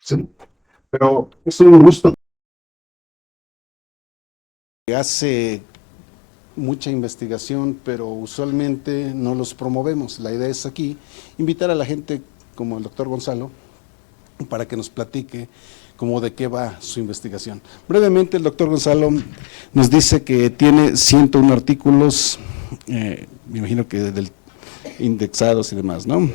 Sí, pero es un gusto. Hace mucha investigación, pero usualmente no los promovemos. La idea es aquí invitar a la gente como el doctor Gonzalo para que nos platique como de qué va su investigación. Brevemente, el doctor Gonzalo nos dice que tiene 101 artículos, me imagino que del indexados y demás, ¿no?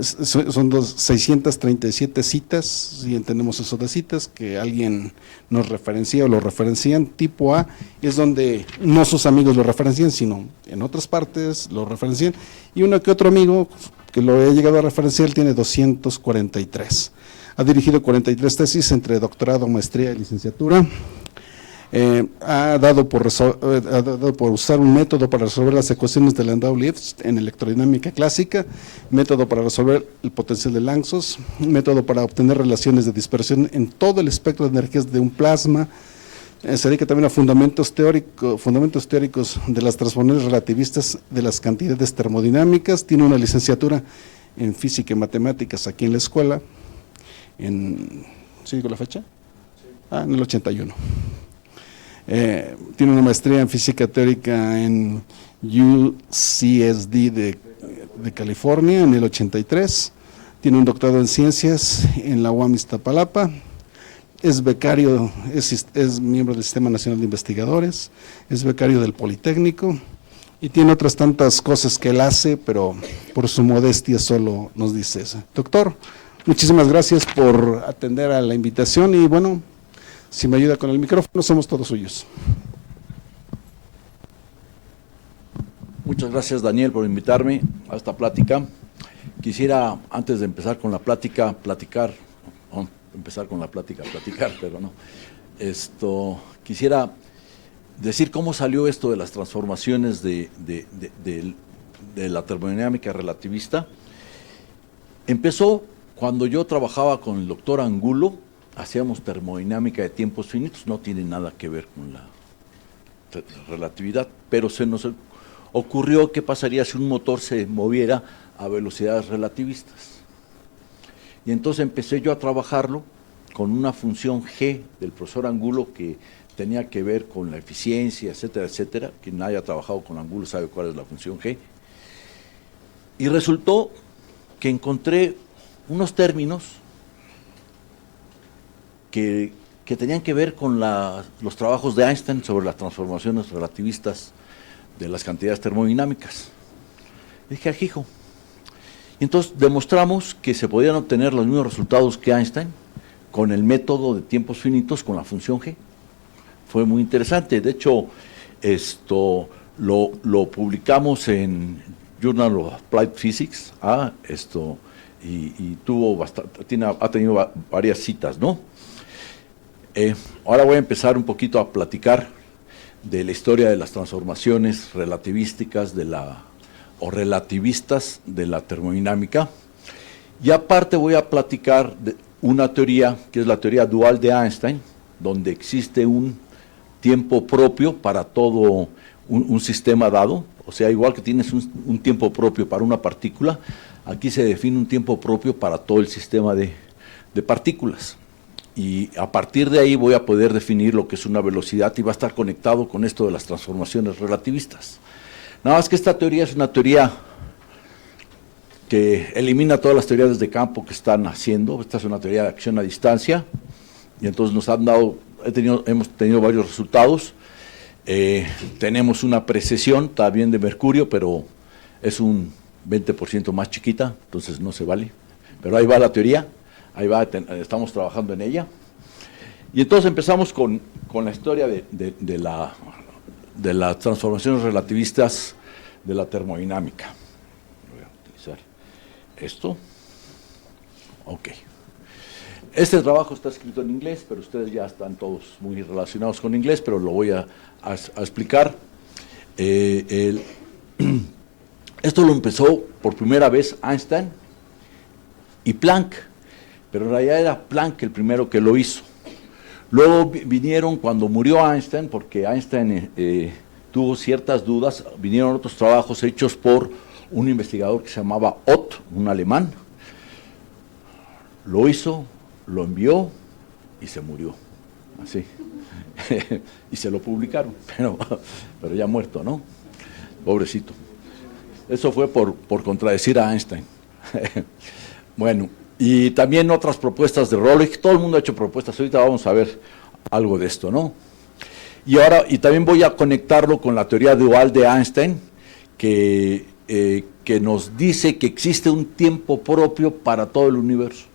Son 637 citas, si entendemos eso de citas, que alguien nos referencia o lo referencian. Tipo A es donde no sus amigos lo referencian, sino en otras partes lo referencian, y uno que otro amigo que lo he llegado a referenciar tiene 243. Ha dirigido 43 tesis entre doctorado, maestría y licenciatura. Ha dado por usar un método para resolver las ecuaciones de Landau-Lifts en electrodinámica clásica, método para resolver el potencial de Langsos, método para obtener relaciones de dispersión en todo el espectro de energías de un plasma. Se dedica también a fundamentos teóricos de las transformaciones relativistas de las cantidades termodinámicas. Tiene una licenciatura en física y matemáticas aquí en la escuela. ¿Sí digo la fecha? En el 81. Tiene una maestría en física teórica en UCSD de California en el 83. Tiene un doctorado en ciencias en la UAM Iztapalapa. Es becario, es miembro del Sistema Nacional de Investigadores, es becario del Politécnico y tiene otras tantas cosas que él hace, pero por su modestia solo nos dice eso. Doctor, muchísimas gracias por atender a la invitación y bueno, si me ayuda con el micrófono, somos todos suyos. Muchas gracias, Daniel, por invitarme a esta plática. Quisiera, antes de empezar con la plática, platicar, pero no. Quisiera decir cómo salió esto de las transformaciones de la termodinámica relativista. Empezó cuando yo trabajaba con el doctor Angulo, hacíamos termodinámica de tiempos finitos, no tiene nada que ver con la relatividad, pero se nos ocurrió qué pasaría si un motor se moviera a velocidades relativistas. Y entonces empecé yo a trabajarlo con una función G del profesor Angulo que tenía que ver con la eficiencia, etcétera, etcétera. Quien haya trabajado con Angulo sabe cuál es la función G. Y resultó que encontré unos términos que tenían que ver con los trabajos de Einstein sobre las transformaciones relativistas de las cantidades termodinámicas. Y dije, ajijo. Y entonces demostramos que se podían obtener los mismos resultados que Einstein con el método de tiempos finitos con la función G. Fue muy interesante. De hecho, lo publicamos en Journal of Applied Physics, y ha tenido varias citas, ¿no? Ahora voy a empezar un poquito a platicar de la historia de las transformaciones relativísticas o relativistas de la termodinámica. Y aparte voy a platicar de una teoría, que es la teoría dual de Einstein, donde existe un tiempo propio para todo un sistema dado. O sea, igual que tienes un tiempo propio para una partícula, aquí se define un tiempo propio para todo el sistema de partículas. Y a partir de ahí voy a poder definir lo que es una velocidad y va a estar conectado con esto de las transformaciones relativistas. Nada más que esta teoría es una teoría que elimina todas las teorías de campo que están haciendo. Esta es una teoría de acción a distancia y entonces hemos tenido varios resultados. Tenemos una precesión también de mercurio, pero es un 20% más chiquita, entonces no se vale. Pero ahí va la teoría. Ahí va, estamos trabajando en ella. Y entonces empezamos con la historia de las transformaciones relativistas de la termodinámica. Voy a utilizar esto. Ok. Este trabajo está escrito en inglés, pero ustedes ya están todos muy relacionados con inglés, pero lo voy a explicar. Esto lo empezó por primera vez Einstein y Planck, pero en realidad era Planck el primero que lo hizo. Luego vinieron, cuando murió Einstein, porque Einstein tuvo ciertas dudas, vinieron otros trabajos hechos por un investigador que se llamaba Ott, un alemán, lo hizo, lo envió y se murió, así. Y se lo publicaron, pero ya muerto, ¿no? Pobrecito. Eso fue por contradecir a Einstein. Bueno, y también otras propuestas de Rohlich. Todo el mundo ha hecho propuestas, ahorita vamos a ver algo de esto, ¿no? Y también voy a conectarlo con la teoría dual de Einstein, que nos dice que existe un tiempo propio para todo el universo.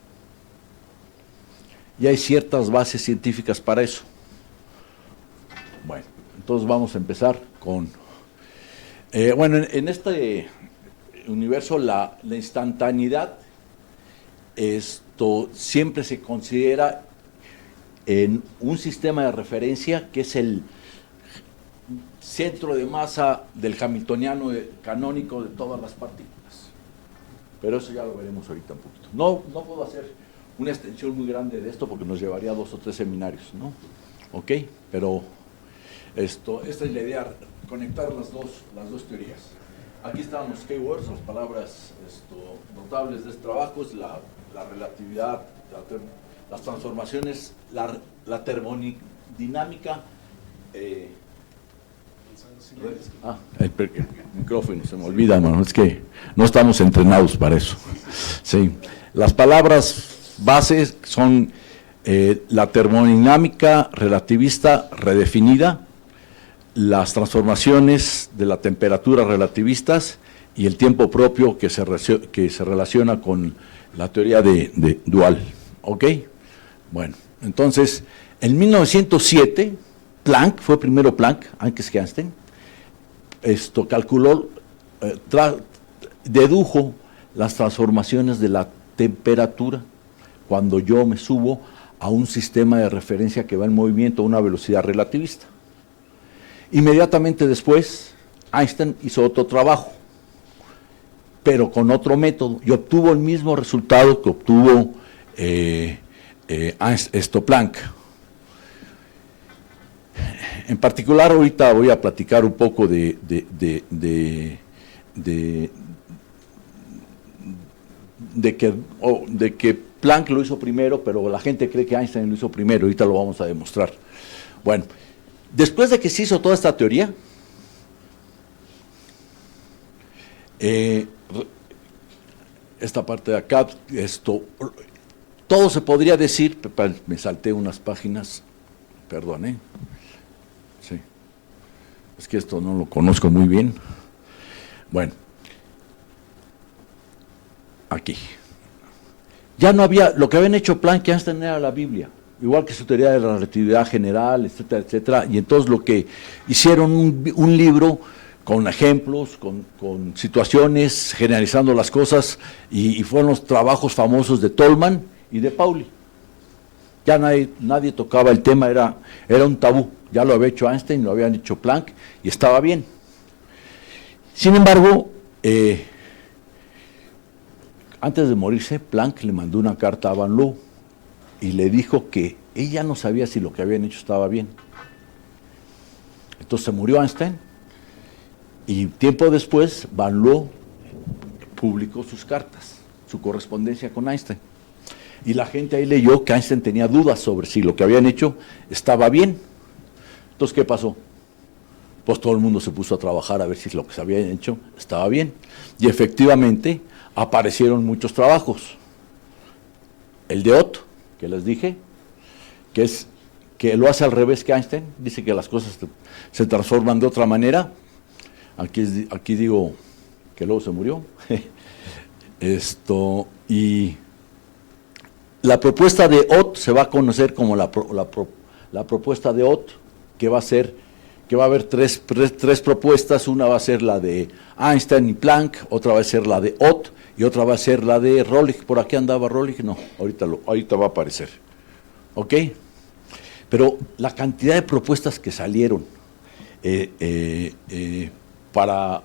Y hay ciertas bases científicas para eso. Bueno, entonces vamos a empezar con... bueno, en este universo la instantaneidad siempre se considera en un sistema de referencia que es el centro de masa del hamiltoniano canónico de todas las partículas. Pero eso ya lo veremos ahorita un poquito. No puedo hacer una extensión muy grande de esto porque nos llevaría 2 o 3 seminarios, ¿no? Ok, pero esta es la idea, conectar las dos teorías. Aquí están los keywords, las palabras notables de este trabajo, es la relatividad, las transformaciones, la termodinámica. El micrófono se me olvida, hermano, es que no estamos entrenados para eso. Sí, las palabras bases son la termodinámica relativista redefinida, las transformaciones de la temperatura relativistas y el tiempo propio que se relaciona con la teoría de dual. ¿Ok? Bueno, entonces, en 1907, Planck, fue primero Planck, antes que Einstein, calculó, dedujo las transformaciones de la temperatura cuando yo me subo a un sistema de referencia que va en movimiento a una velocidad relativista. Inmediatamente después, Einstein hizo otro trabajo, pero con otro método, y obtuvo el mismo resultado que obtuvo Planck. En particular, ahorita voy a platicar un poco de que Planck lo hizo primero, pero la gente cree que Einstein lo hizo primero, ahorita lo vamos a demostrar. Bueno, después de que se hizo toda esta teoría, esta parte de acá, todo se podría decir, me salté unas páginas, perdón, sí, es que esto no lo conozco muy bien. Bueno, aquí. Ya no había, lo que habían hecho Planck y Einstein era la Biblia, igual que su teoría de la relatividad general, etcétera, etcétera, y entonces lo que hicieron un libro con ejemplos, con situaciones, generalizando las cosas, y fueron los trabajos famosos de Tolman y de Pauli. Ya nadie tocaba el tema, era un tabú, ya lo había hecho Einstein, lo habían hecho Planck, y estaba bien. Sin embargo, antes de morirse, Planck le mandó una carta a Van Loo y le dijo que ella no sabía si lo que habían hecho estaba bien. Entonces se murió Einstein y tiempo después Van Loo publicó sus cartas, su correspondencia con Einstein. Y la gente ahí leyó que Einstein tenía dudas sobre si lo que habían hecho estaba bien. Entonces, ¿qué pasó? Pues todo el mundo se puso a trabajar a ver si lo que se había hecho estaba bien. Y efectivamente aparecieron muchos trabajos. El de Ott, que les dije, que lo hace al revés que Einstein, dice que las cosas se transforman de otra manera. Aquí digo que luego se murió. Y la propuesta de Ott se va a conocer como la propuesta de Ott, que va a haber tres propuestas. Una va a ser la de Einstein y Planck, otra va a ser la de Ott y otra va a ser la de Rohlich. ¿Por aquí andaba Rohlich? No, ahorita va a aparecer. ¿Ok? Pero la cantidad de propuestas que salieron para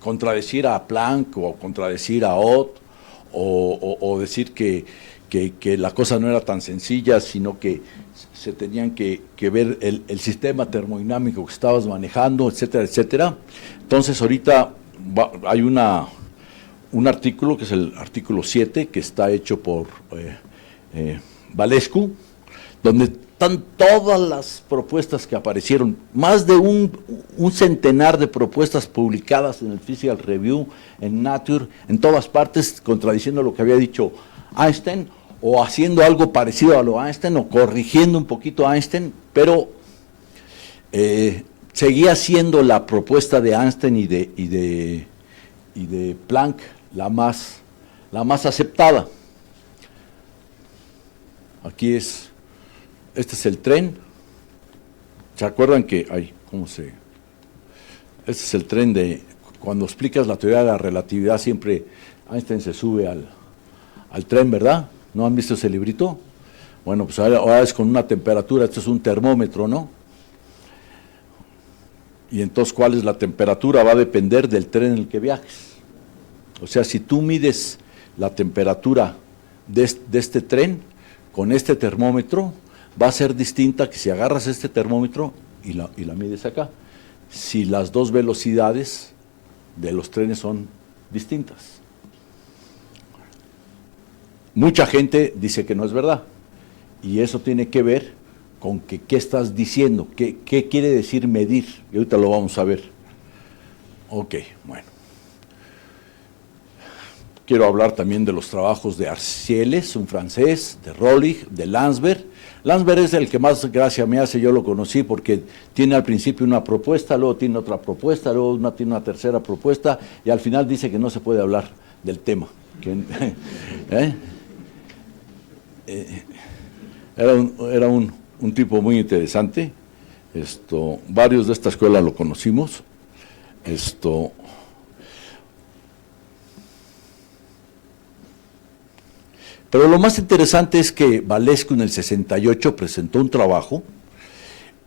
contradecir a Planck o contradecir a Ott o decir que la cosa no era tan sencilla, sino que se tenían que ver el sistema termodinámico que estabas manejando, etcétera, etcétera. Entonces ahorita hay un artículo, que es el artículo 7, que está hecho por Valescu, donde están todas las propuestas que aparecieron, más de un centenar de propuestas publicadas en el Physical Review, en Nature, en todas partes, contradiciendo lo que había dicho Einstein, o haciendo algo parecido a lo Einstein, o corrigiendo un poquito a Einstein, pero seguía siendo la propuesta de Einstein y de Planck la más aceptada. Aquí este es el tren. ¿Se acuerdan que, este es el tren de, cuando explicas la teoría de la relatividad, siempre Einstein se sube al tren, ¿verdad? ¿No han visto ese librito? Bueno, pues ahora es con una temperatura, esto es un termómetro, ¿no? Y entonces, ¿cuál es la temperatura? Va a depender del tren en el que viajes. O sea, si tú mides la temperatura de este tren con este termómetro, va a ser distinta que si agarras este termómetro y la mides acá, si las dos velocidades de los trenes son distintas. Mucha gente dice que no es verdad, y eso tiene que ver con que qué estás diciendo, qué quiere decir medir, y ahorita lo vamos a ver. Ok, bueno. Quiero hablar también de los trabajos de Arcieles, un francés, de Rohlig, de Landsberg. Landsberg es el que más gracia me hace, yo lo conocí porque tiene al principio una propuesta, luego tiene otra propuesta, luego tiene una tercera propuesta, y al final dice que no se puede hablar del tema. Era un tipo muy interesante. Varios de esta escuela lo conocimos. Pero lo más interesante es que Valescu en el 68 presentó un trabajo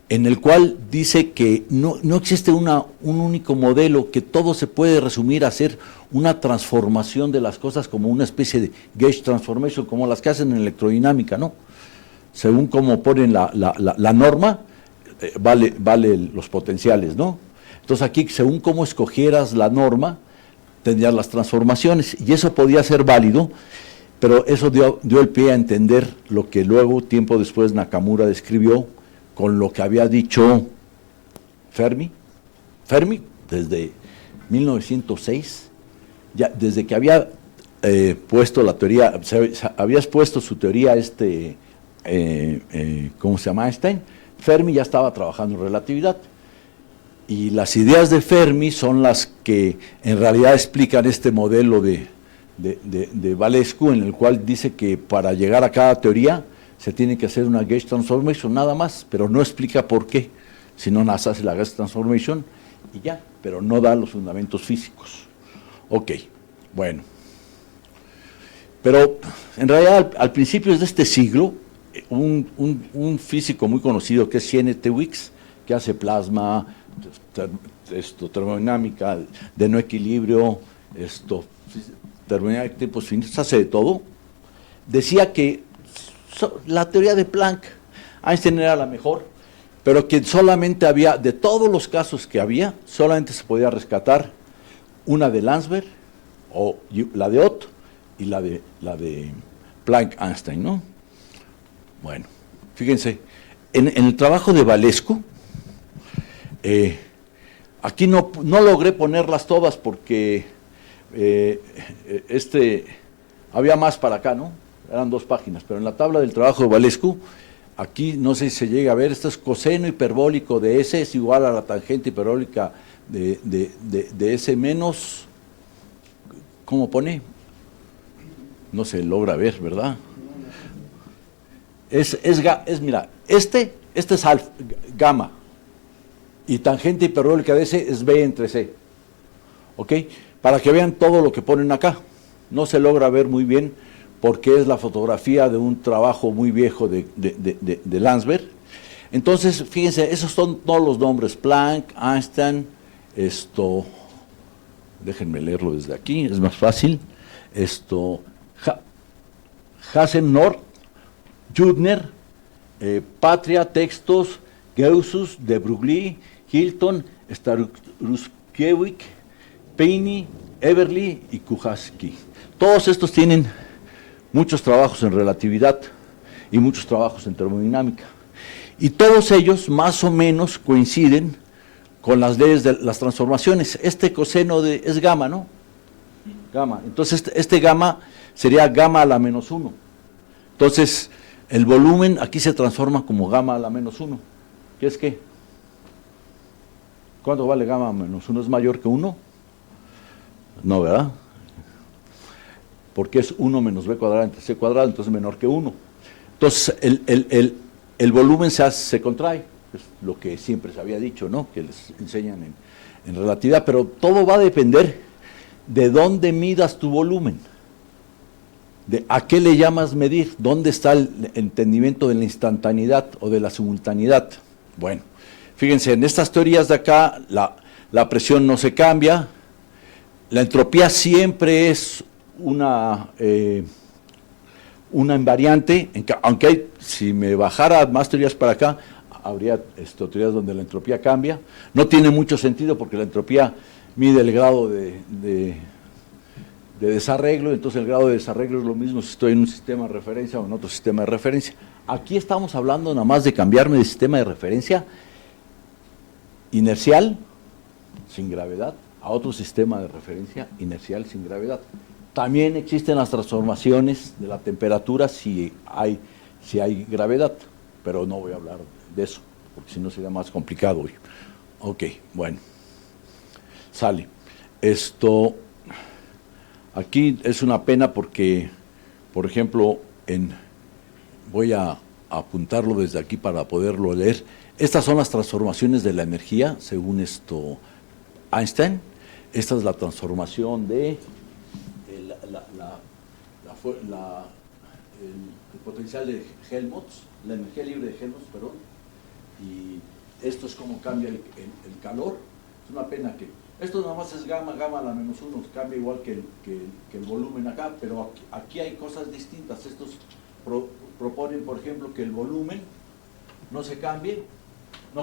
en el cual dice que no existe un único modelo, que todo se puede resumir a hacer una transformación de las cosas como una especie de gauge transformation, como las que hacen en electrodinámica, ¿no? Según cómo ponen la norma, vale los potenciales, ¿no? Entonces aquí, según cómo escogieras la norma, tendrías las transformaciones, y eso podía ser válido, pero eso dio el pie a entender lo que luego, tiempo después, Nakamura describió con lo que había dicho Fermi. Fermi, desde 1906, ya desde que había puesto la teoría, habías puesto su teoría ¿cómo se llama? Einstein. Fermi ya estaba trabajando en relatividad. Y las ideas de Fermi son las que en realidad explican este modelo de Valescu, en el cual dice que para llegar a cada teoría se tiene que hacer una gauge transformation nada más, pero no explica por qué, si no hace la gauge transformation y ya, pero no da los fundamentos físicos. Ok, bueno. Pero en realidad al principio de este siglo, un físico muy conocido que es Sienetewicz, que hace plasma, termodinámica de no equilibrio, termodinámica de tiempos finitos, hace de todo, decía que la teoría de Planck, Einstein era la mejor, pero que solamente había, de todos los casos que había, solamente se podía rescatar una de Landsberg, o la de Ott, y la de Planck-Einstein, ¿no? Bueno, fíjense, en el trabajo de Valescu, aquí no logré ponerlas todas porque había más para acá, ¿no? Eran 2 páginas, pero en la tabla del trabajo de Valescu, aquí no sé si se llega a ver, esto es coseno hiperbólico de S es igual a la tangente hiperbólica de S menos, ¿cómo pone? No se logra ver, ¿verdad? Mira, este es gamma, y tangente hiperbólica de S es B entre C, ¿ok? Para que vean todo lo que ponen acá. No se logra ver muy bien porque es la fotografía de un trabajo muy viejo de Landsberg. Entonces, fíjense, esos son todos los nombres, Planck, Einstein, déjenme leerlo desde aquí, es más fácil, Hasen-Nord, Judner, Patria, Textos, Geusus, de Broglie, Hilton, Staruskiewicz, Peiny, Everly y Kucharski. Todos estos tienen muchos trabajos en relatividad y muchos trabajos en termodinámica. Y todos ellos más o menos coinciden con las leyes de las transformaciones. Este coseno es gamma, ¿no? Gamma. Entonces este gamma sería gamma a la menos 1. Entonces el volumen aquí se transforma como gamma a la menos 1. ¿Qué es qué? ¿Cuánto vale gamma a menos 1? ¿Es mayor que 1? No, ¿verdad? Porque es 1 menos b cuadrado entre c cuadrado, entonces menor que 1. Entonces el volumen se contrae, es lo que siempre se había dicho, ¿no? Que les enseñan en relatividad, pero todo va a depender de dónde midas tu volumen, de a qué le llamas medir, dónde está el entendimiento de la instantaneidad o de la simultaneidad. Bueno, fíjense, en estas teorías de acá la presión no se cambia, la entropía siempre es una invariante, aunque si me bajara más teorías para acá, habría teorías donde la entropía cambia. No tiene mucho sentido porque la entropía mide el grado de desarreglo, entonces el grado de desarreglo es lo mismo si estoy en un sistema de referencia o en otro sistema de referencia. Aquí estamos hablando nada más de cambiarme de sistema de referencia inercial, sin gravedad, a otro sistema de referencia inercial sin gravedad. También existen las transformaciones de la temperatura si hay gravedad, pero no voy a hablar de eso, porque si no sería más complicado hoy. Ok, bueno, sale. Aquí es una pena porque, por ejemplo, voy a apuntarlo desde aquí para poderlo leer. Estas son las transformaciones de la energía, según Einstein. Esta es la transformación de el potencial de Helmholtz, la energía libre de Helmholtz, perdón, y esto es como cambia el calor. Es una pena que esto nada más es gamma a la menos 1, cambia igual que el volumen acá, pero aquí hay cosas distintas. Estos proponen, por ejemplo, que el volumen no se cambie,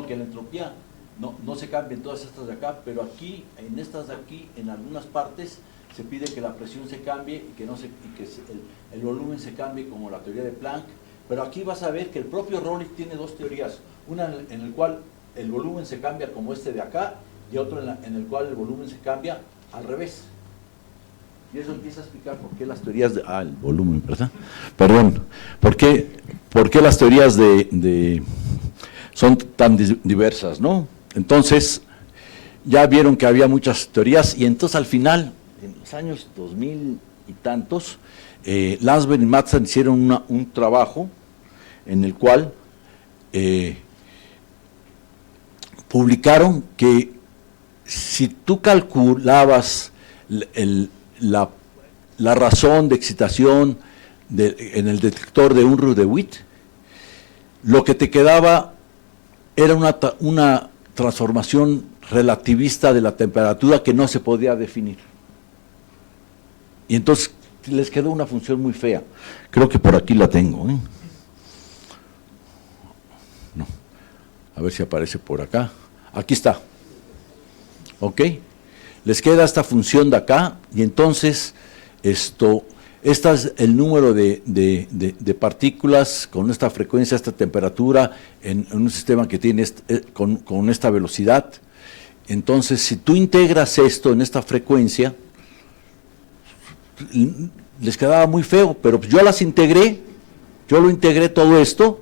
que la entropía no se cambie en todas estas de acá, pero aquí, en estas de aquí, en algunas partes, se pide que la presión se cambie y que el volumen se cambie como la teoría de Planck, pero aquí vas a ver que el propio Rolich tiene dos teorías, una en el cual el volumen se cambia como este de acá y otro en el cual el volumen se cambia al revés. Y eso empieza a explicar por qué las teorías el volumen, ¿verdad? Perdón, ¿por qué las teorías son tan diversas, ¿no? Entonces, ya vieron que había muchas teorías y entonces al final, en los años 2000 y tantos, Landsberg y Mattson hicieron un trabajo en el cual publicaron que si tú calculabas la razón de excitación en el detector de Unruh de Witt, lo que te quedaba era una transformación relativista de la temperatura que no se podía definir. Y entonces les quedó una función muy fea. Creo que por aquí la tengo, ¿eh? No. A ver si aparece por acá. Aquí está. ¿Ok? Les queda esta función de acá y entonces esta es el número de partículas con esta frecuencia, esta temperatura en un sistema que tiene con esta velocidad. Entonces, si tú integras esto en esta frecuencia, les quedaba muy feo, pero yo lo integré todo esto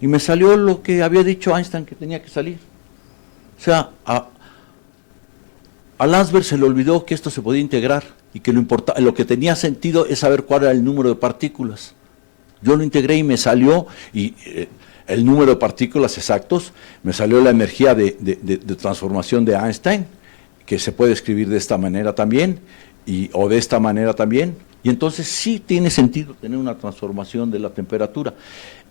y me salió lo que había dicho Einstein que tenía que salir. O sea, a Landsberg se le olvidó que esto se podía integrar y que lo que tenía sentido es saber cuál era el número de partículas. Yo lo integré y me salió, y el número de partículas exactos, me salió la energía de transformación de Einstein, que se puede escribir de esta manera también, o de esta manera también, y entonces sí tiene sentido tener una transformación de la temperatura.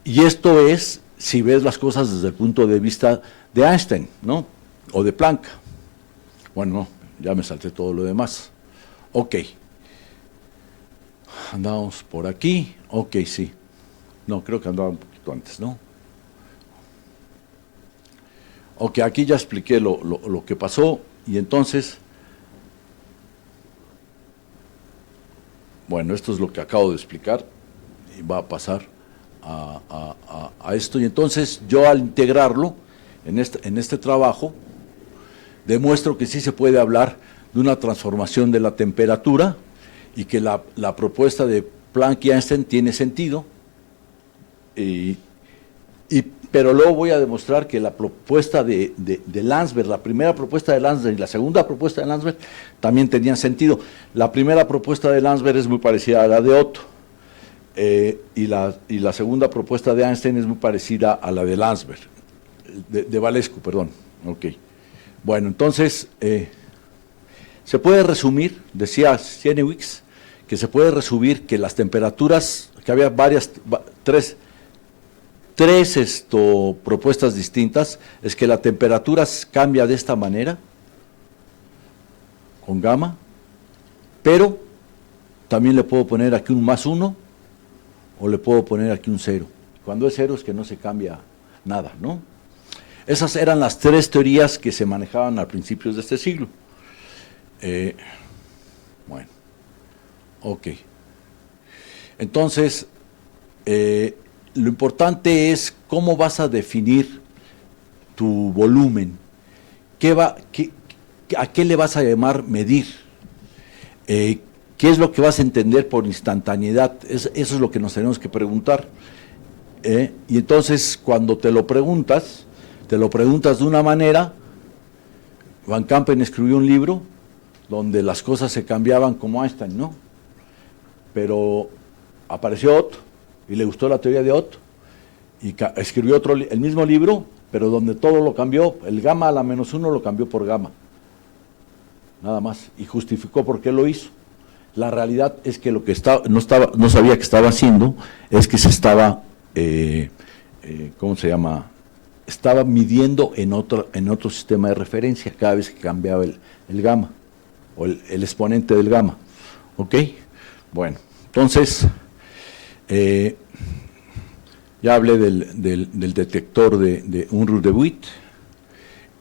Y esto es, si ves las cosas desde el punto de vista de Einstein, ¿no? O de Planck. Bueno, no, ya me salté todo lo demás. Ok. Andamos por aquí. Ok, sí. No, creo que andaba un poquito antes, ¿no? Ok, aquí ya expliqué lo que pasó y entonces Bueno, esto es lo que acabo de explicar y va a pasar a esto. Y entonces yo al integrarlo en este trabajo, demuestro que sí se puede hablar de una transformación de la temperatura y que la propuesta de Planck y Einstein tiene sentido, pero luego voy a demostrar que la propuesta de Landsberg, la primera propuesta de Landsberg y la segunda propuesta de Landsberg también tenían sentido. La primera propuesta de Landsberg es muy parecida a la de Otto, y la segunda propuesta de Einstein es muy parecida a la de Landsberg, de Valescu, perdón. Ok. Bueno, entonces, se puede resumir, decía Sienkiewicz, que se puede resumir que las temperaturas, que había tres propuestas distintas, es que la temperatura cambia de esta manera, con gamma, pero también le puedo poner aquí un +1, o le puedo poner aquí un 0. Cuando es 0 es que no se cambia nada, ¿no? Esas eran las tres teorías que se manejaban a principios de este siglo. Bueno, ok. Entonces, lo importante es cómo vas a definir tu volumen, a qué le vas a llamar medir, qué es lo que vas a entender por instantaneidad. Eso es lo que nos tenemos que preguntar. Y entonces, cuando te lo preguntas de una manera. Van Kampen escribió un libro donde las cosas se cambiaban como Einstein, ¿no? Pero apareció Otto y le gustó la teoría de Otto y escribió el mismo libro, pero donde todo lo cambió, el gamma a la -1 lo cambió por gamma, nada más, y justificó por qué lo hizo. La realidad es que lo que no sabía que estaba haciendo es que se estaba, ¿cómo se llama?, estaba midiendo en otro sistema de referencia cada vez que cambiaba el gamma, o el exponente del gamma. ¿Ok? Bueno, entonces, ya hablé del detector de Unruh-de Witt,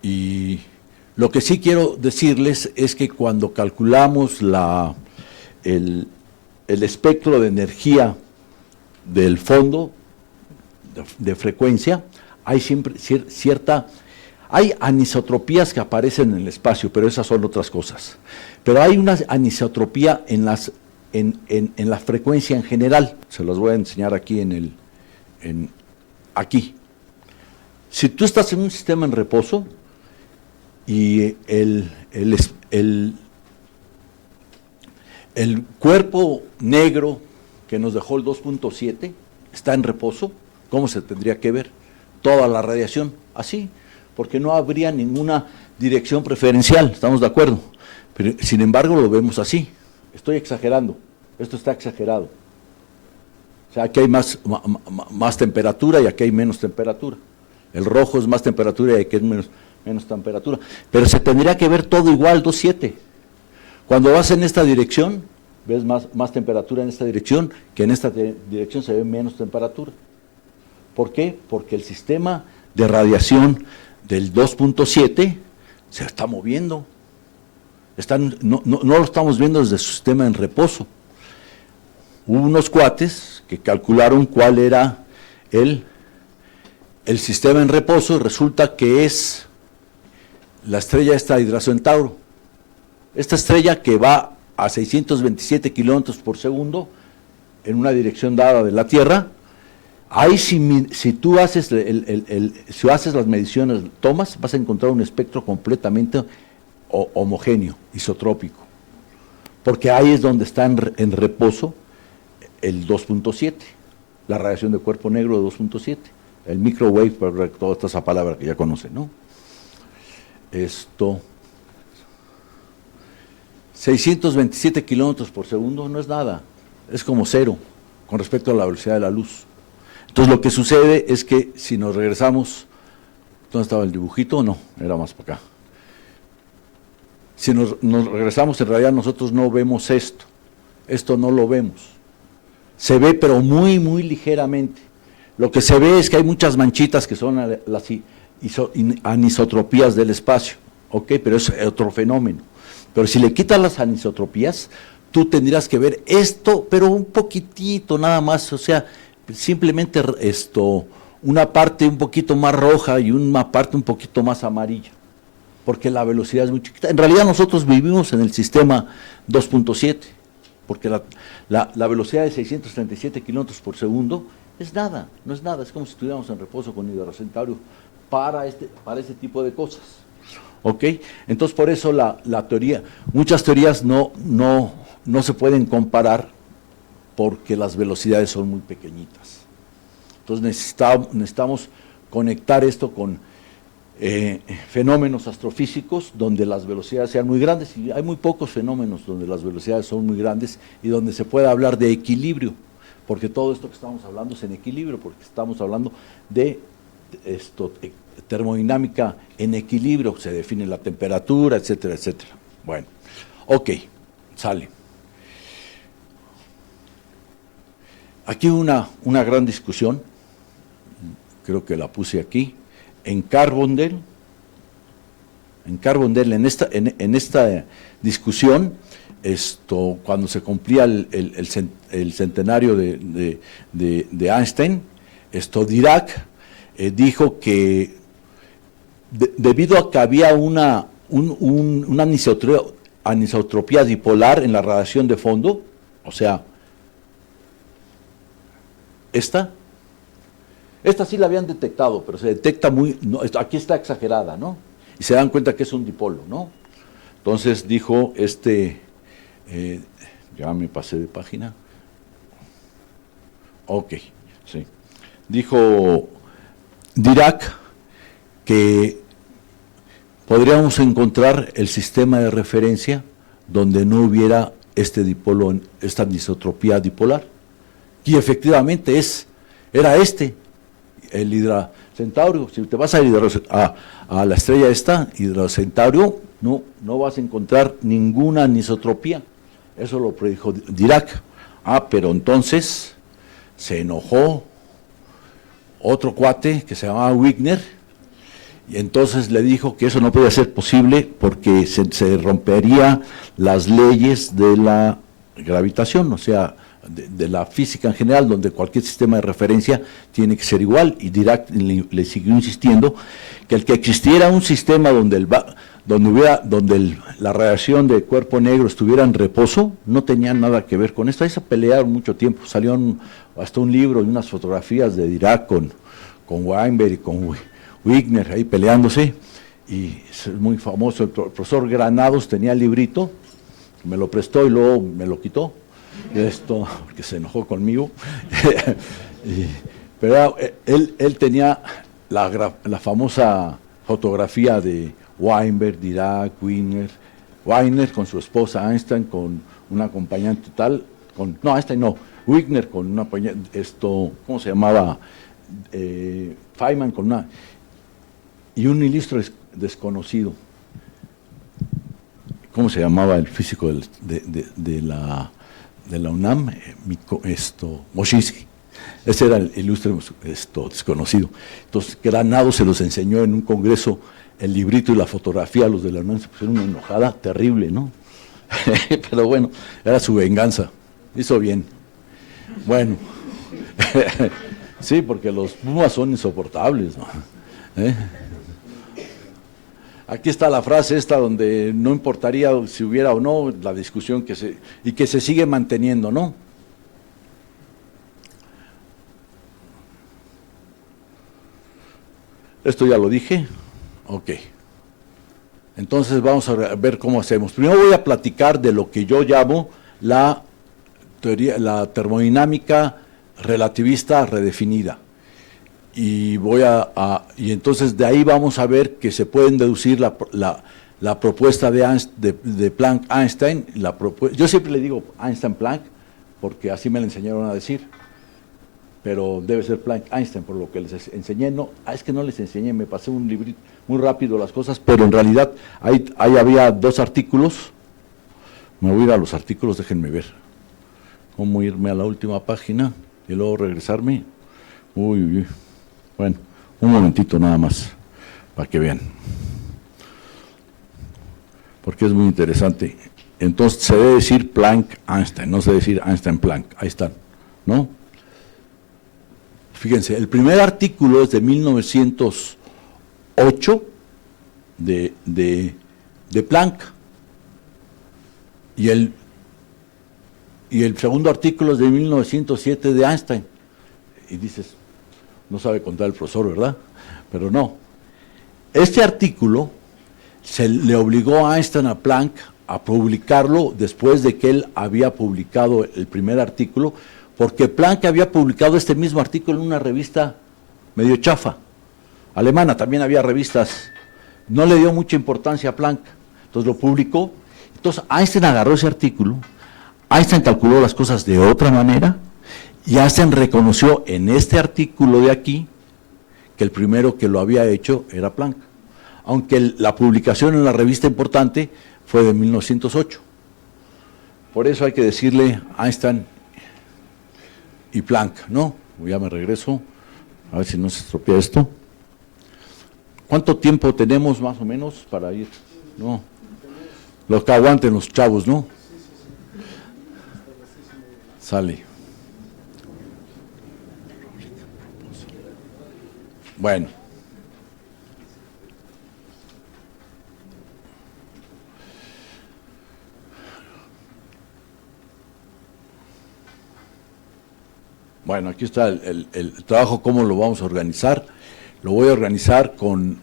y lo que sí quiero decirles es que cuando calculamos el espectro de energía del fondo de frecuencia, hay siempre hay anisotropías que aparecen en el espacio, pero esas son otras cosas. Pero hay una anisotropía en la frecuencia en general. Se las voy a enseñar aquí aquí. Si tú estás en un sistema en reposo y el cuerpo negro que nos dejó el 2.7 está en reposo, ¿cómo se tendría que ver? Toda la radiación, así, porque no habría ninguna dirección preferencial, ¿estamos de acuerdo? Pero, sin embargo, lo vemos así. Estoy exagerando, esto está exagerado. O sea, aquí hay más temperatura y aquí hay menos temperatura. El rojo es más temperatura y aquí es menos temperatura. Pero se tendría que ver todo igual, 2.7. Cuando vas en esta dirección, ves más temperatura en esta dirección, que en esta dirección se ve menos temperatura. ¿Por qué? Porque el sistema de radiación del 2.7 se está moviendo. No lo estamos viendo desde su sistema en reposo. Hubo unos cuates que calcularon cuál era el sistema en reposo, y resulta que es la estrella esta Hidrao Centauro. Esta estrella que va a 627 kilómetros por segundo en una dirección dada de la Tierra. Ahí si tú haces si haces las mediciones, tomas, vas a encontrar un espectro completamente homogéneo, isotrópico, porque ahí es donde está en reposo el 2.7, la radiación de cuerpo negro de 2.7, el microwave, toda esta palabra que ya conocen, ¿no? 627 kilómetros por segundo no es nada, es como cero con respecto a la velocidad de la luz. Entonces lo que sucede es que si nos regresamos, ¿dónde estaba el dibujito? No, era más para acá. Si nos regresamos, en realidad nosotros no vemos esto no lo vemos. Se ve pero muy, muy ligeramente. Lo que se ve es que hay muchas manchitas que son las anisotropías del espacio, ¿ok? Pero es otro fenómeno. Pero si le quitas las anisotropías, tú tendrías que ver esto, pero un poquitito nada más, o sea, simplemente una parte un poquito más roja y una parte un poquito más amarilla, porque la velocidad es muy chiquita. En realidad nosotros vivimos en el sistema 2.7, porque la velocidad de 637 kilómetros por segundo es nada, no es nada, es como si estuviéramos en reposo con Hidro Centauro para este tipo de cosas. ¿Ok? Entonces por eso la teoría, muchas teorías no se pueden comparar porque las velocidades son muy pequeñitas. Entonces necesitamos conectar esto con fenómenos astrofísicos donde las velocidades sean muy grandes, y hay muy pocos fenómenos donde las velocidades son muy grandes y donde se pueda hablar de equilibrio, porque todo esto que estamos hablando es en equilibrio, porque estamos hablando de termodinámica en equilibrio, se define la temperatura, etcétera, etcétera. Bueno, ok, sale. Aquí una gran discusión, creo que la puse aquí, en Carbondale, en esta discusión, cuando se cumplía el centenario de Einstein, Dirac dijo que debido a que había una anisotropía dipolar en la radiación de fondo, o sea, esta sí la habían detectado, pero se detecta aquí está exagerada, ¿no? Y se dan cuenta que es un dipolo, ¿no? Entonces dijo ya me pasé de página. Ok, sí. Dijo Dirac que podríamos encontrar el sistema de referencia donde no hubiera este dipolo, esta anisotropía dipolar. Y efectivamente era el Hidra Centauro. Si te vas a la estrella Hidra Centauro, no vas a encontrar ninguna anisotropía. Eso lo predijo Dirac. Pero entonces se enojó otro cuate que se llamaba Wigner, y entonces le dijo que eso no podía ser posible porque se rompería las leyes de la gravitación, o sea, de la física en general, donde cualquier sistema de referencia tiene que ser igual, y Dirac le siguió insistiendo que el que existiera un sistema donde la radiación de cuerpo negro estuviera en reposo no tenía nada que ver con esto. Ahí se pelearon mucho tiempo, salió hasta un libro y unas fotografías de Dirac con Weinberg y con Wigner ahí peleándose, y es muy famoso. El profesor Granados tenía el librito, me lo prestó y luego me lo quitó, porque se enojó conmigo. Pero él tenía la famosa fotografía de Weinberg, Dirac, Wigner con su esposa Einstein, con un acompañante tal, Einstein no, Wigner con una acompañante, ¿cómo se llamaba? Feynman con y un ilustre desconocido. ¿Cómo se llamaba el físico de la UNAM? Moshinsky. Ese era el ilustre desconocido. Entonces, Granados se los enseñó en un congreso, el librito y la fotografía. Los de la UNAM se pusieron una enojada terrible, ¿no? Pero bueno, era su venganza. Hizo bien. Bueno, sí, porque los Pumas son insoportables, ¿no? Aquí está la frase donde no importaría si hubiera o no la discusión que se sigue manteniendo, ¿no? Esto ya lo dije. Ok. Entonces vamos a ver cómo hacemos. Primero voy a platicar de lo que yo llamo la termodinámica relativista redefinida. Y entonces de ahí vamos a ver que se pueden deducir la propuesta de Planck-Einstein. Yo siempre le digo Einstein-Planck porque así me lo enseñaron a decir, pero debe ser Planck-Einstein por lo que les enseñé. Es que no les enseñé, me pasé un librito muy rápido las cosas, pero en realidad ahí había 2 artículos. Me voy a ir a los artículos, déjenme ver cómo irme a la última página y luego regresarme. Uy. Bueno, un momentito nada más, para que vean, porque es muy interesante Entonces se debe decir Planck-Einstein, no se debe decir Einstein-Planck. Ahí están, ¿no? Fíjense, el primer artículo es de 1908 de Planck. Y el segundo artículo es de 1907 de Einstein. Y dices, no sabe contar el profesor, ¿verdad? Pero no. Este artículo se le obligó a Einstein a Planck a publicarlo después de que él había publicado el primer artículo, porque Planck había publicado este mismo artículo en una revista medio chafa, alemana, también había revistas, no le dio mucha importancia a Planck, entonces lo publicó. Entonces Einstein agarró ese artículo, Einstein calculó las cosas de otra manera, y Einstein reconoció en este artículo de aquí que el primero que lo había hecho era Planck, aunque la publicación en la revista importante fue de 1908. Por eso hay que decirle Einstein y Planck, ¿no? Ya me regreso, a ver si no se estropea esto. ¿Cuánto tiempo tenemos más o menos para ir? No, los que aguanten los chavos, ¿no? Sale. Bueno. Bueno, aquí está el trabajo, cómo lo vamos a organizar. Lo voy a organizar con...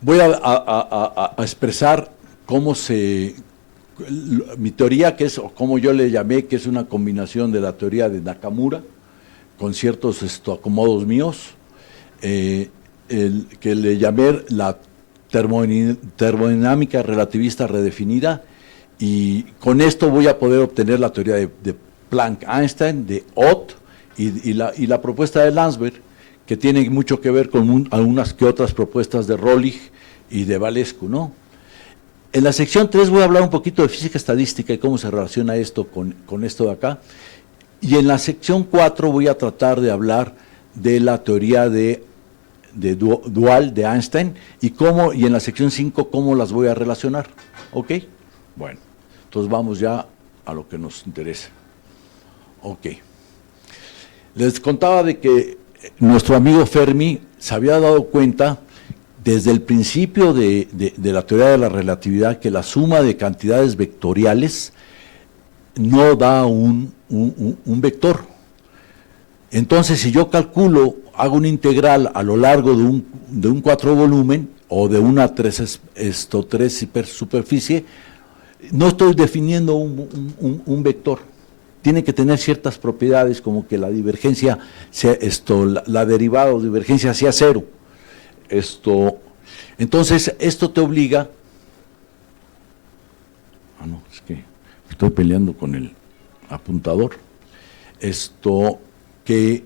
voy a expresar cómo mi teoría, que es, o como yo le llamé, que es una combinación de la teoría de Nakamura, con ciertos acomodos míos, que le llamé la termodinámica relativista redefinida, y con esto voy a poder obtener la teoría de Planck-Einstein, de Ott, y la propuesta de Landsberg, que tiene mucho que ver con algunas que otras propuestas de Rohlich y de Valescu, ¿no? En la sección 3 voy a hablar un poquito de física estadística y cómo se relaciona esto con esto de acá, y en la sección 4 voy a tratar de hablar de la teoría dual de Einstein, y en la sección 5 cómo las voy a relacionar, ¿ok? Bueno, entonces vamos ya a lo que nos interesa. Ok. Les contaba de que nuestro amigo Fermi se había dado cuenta desde el principio de la teoría de la relatividad que la suma de cantidades vectoriales no da un vector. Entonces, si yo calculo, hago una integral a lo largo de un 4 volumen o de una 3 superficie, no estoy definiendo un vector. Tiene que tener ciertas propiedades, como que la divergencia, la derivada o divergencia sea cero. Entonces, esto te obliga... no, es que estoy peleando con el apuntador. Que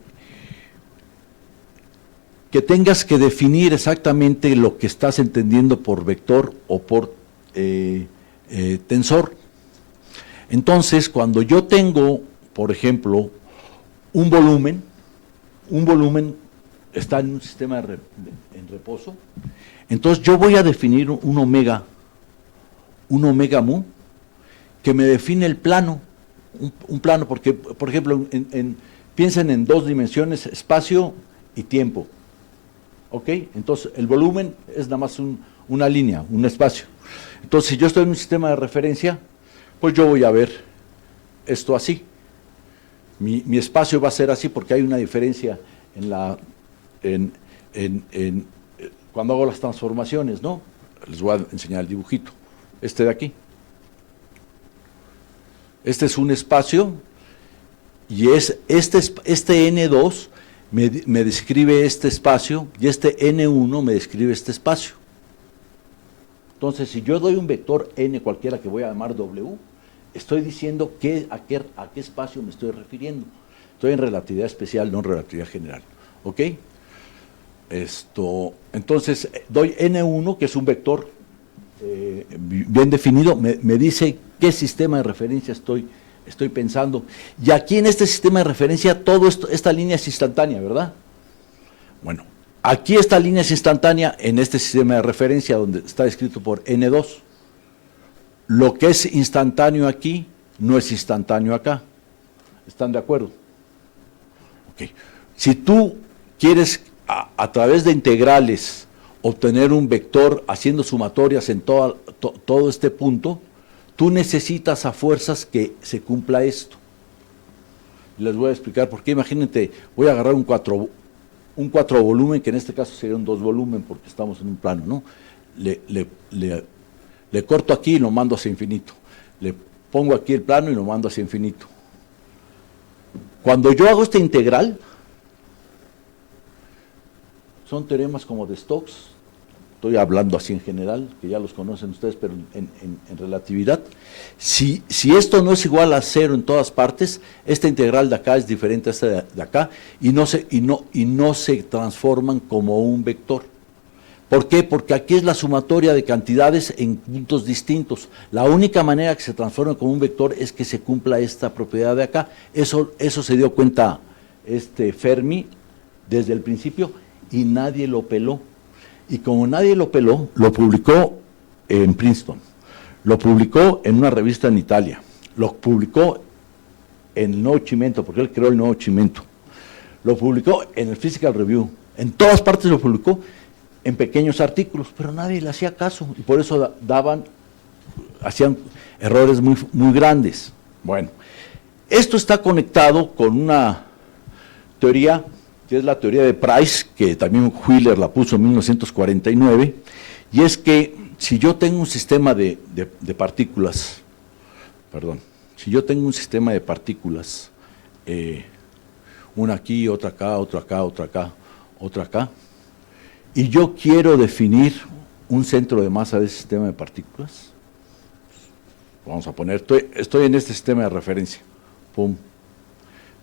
tengas que definir exactamente lo que estás entendiendo por vector o por tensor. Entonces, cuando yo tengo, por ejemplo, un volumen está en un sistema en reposo, entonces yo voy a definir un omega mu, que me define el plano, un plano, porque, por ejemplo, piensen en 2 dimensiones, espacio y tiempo, ¿ok? Entonces, el volumen es nada más una línea, un espacio. Entonces, si yo estoy en un sistema de referencia, pues yo voy a ver esto así. Mi espacio va a ser así porque hay una diferencia cuando hago las transformaciones, ¿no? Les voy a enseñar el dibujito. Este de aquí. Este es un espacio y este N2 me describe este espacio y este N1 me describe este espacio. Entonces, si yo doy un vector N cualquiera que voy a llamar W, estoy diciendo a qué espacio me estoy refiriendo. Estoy en relatividad especial, no en relatividad general. ¿Ok? Entonces, doy N1, que es un vector bien definido, me dice qué sistema de referencia estoy pensando. Y aquí en este sistema de referencia, esta línea es instantánea, ¿verdad? Bueno, Aquí esta línea es instantánea en este sistema de referencia donde está escrito por N2. Lo que es instantáneo aquí no es instantáneo acá. ¿Están de acuerdo? Okay. Si tú quieres a través de integrales obtener un vector haciendo sumatorias en todo este punto, tú necesitas a fuerzas que se cumpla esto. Les voy a explicar por qué. Imagínate, voy a agarrar un 4 volumen, que en este caso sería un 2 volumen porque estamos en un plano, ¿no? Le corto aquí y lo mando hacia infinito. Le pongo aquí el plano y lo mando hacia infinito. Cuando yo hago esta integral, son teoremas como de Stokes, estoy hablando así en general, que ya los conocen ustedes, pero en relatividad. Si esto no es igual a 0 en todas partes, esta integral de acá es diferente a esta de acá, y no se transforman como un vector. ¿Por qué? Porque aquí es la sumatoria de cantidades en puntos distintos. La única manera que se transforme como un vector es que se cumpla esta propiedad de acá. Eso se dio cuenta Fermi desde el principio y nadie lo peló. Y como nadie lo peló, lo publicó en Princeton, lo publicó en una revista en Italia, lo publicó en el Nuevo Cimento, porque él creó el Nuevo Cimento, lo publicó en el Physical Review, en todas partes lo publicó, en pequeños artículos, pero nadie le hacía caso, y por eso hacían errores muy, muy grandes. Bueno, esto está conectado con una teoría, que es la teoría de Price, que también Wheeler la puso en 1949, y es que si yo tengo un sistema de partículas, una aquí, otra acá, otra acá, otra acá, otra acá, y yo quiero definir un centro de masa de ese sistema de partículas, vamos a poner, estoy en este sistema de referencia, pum,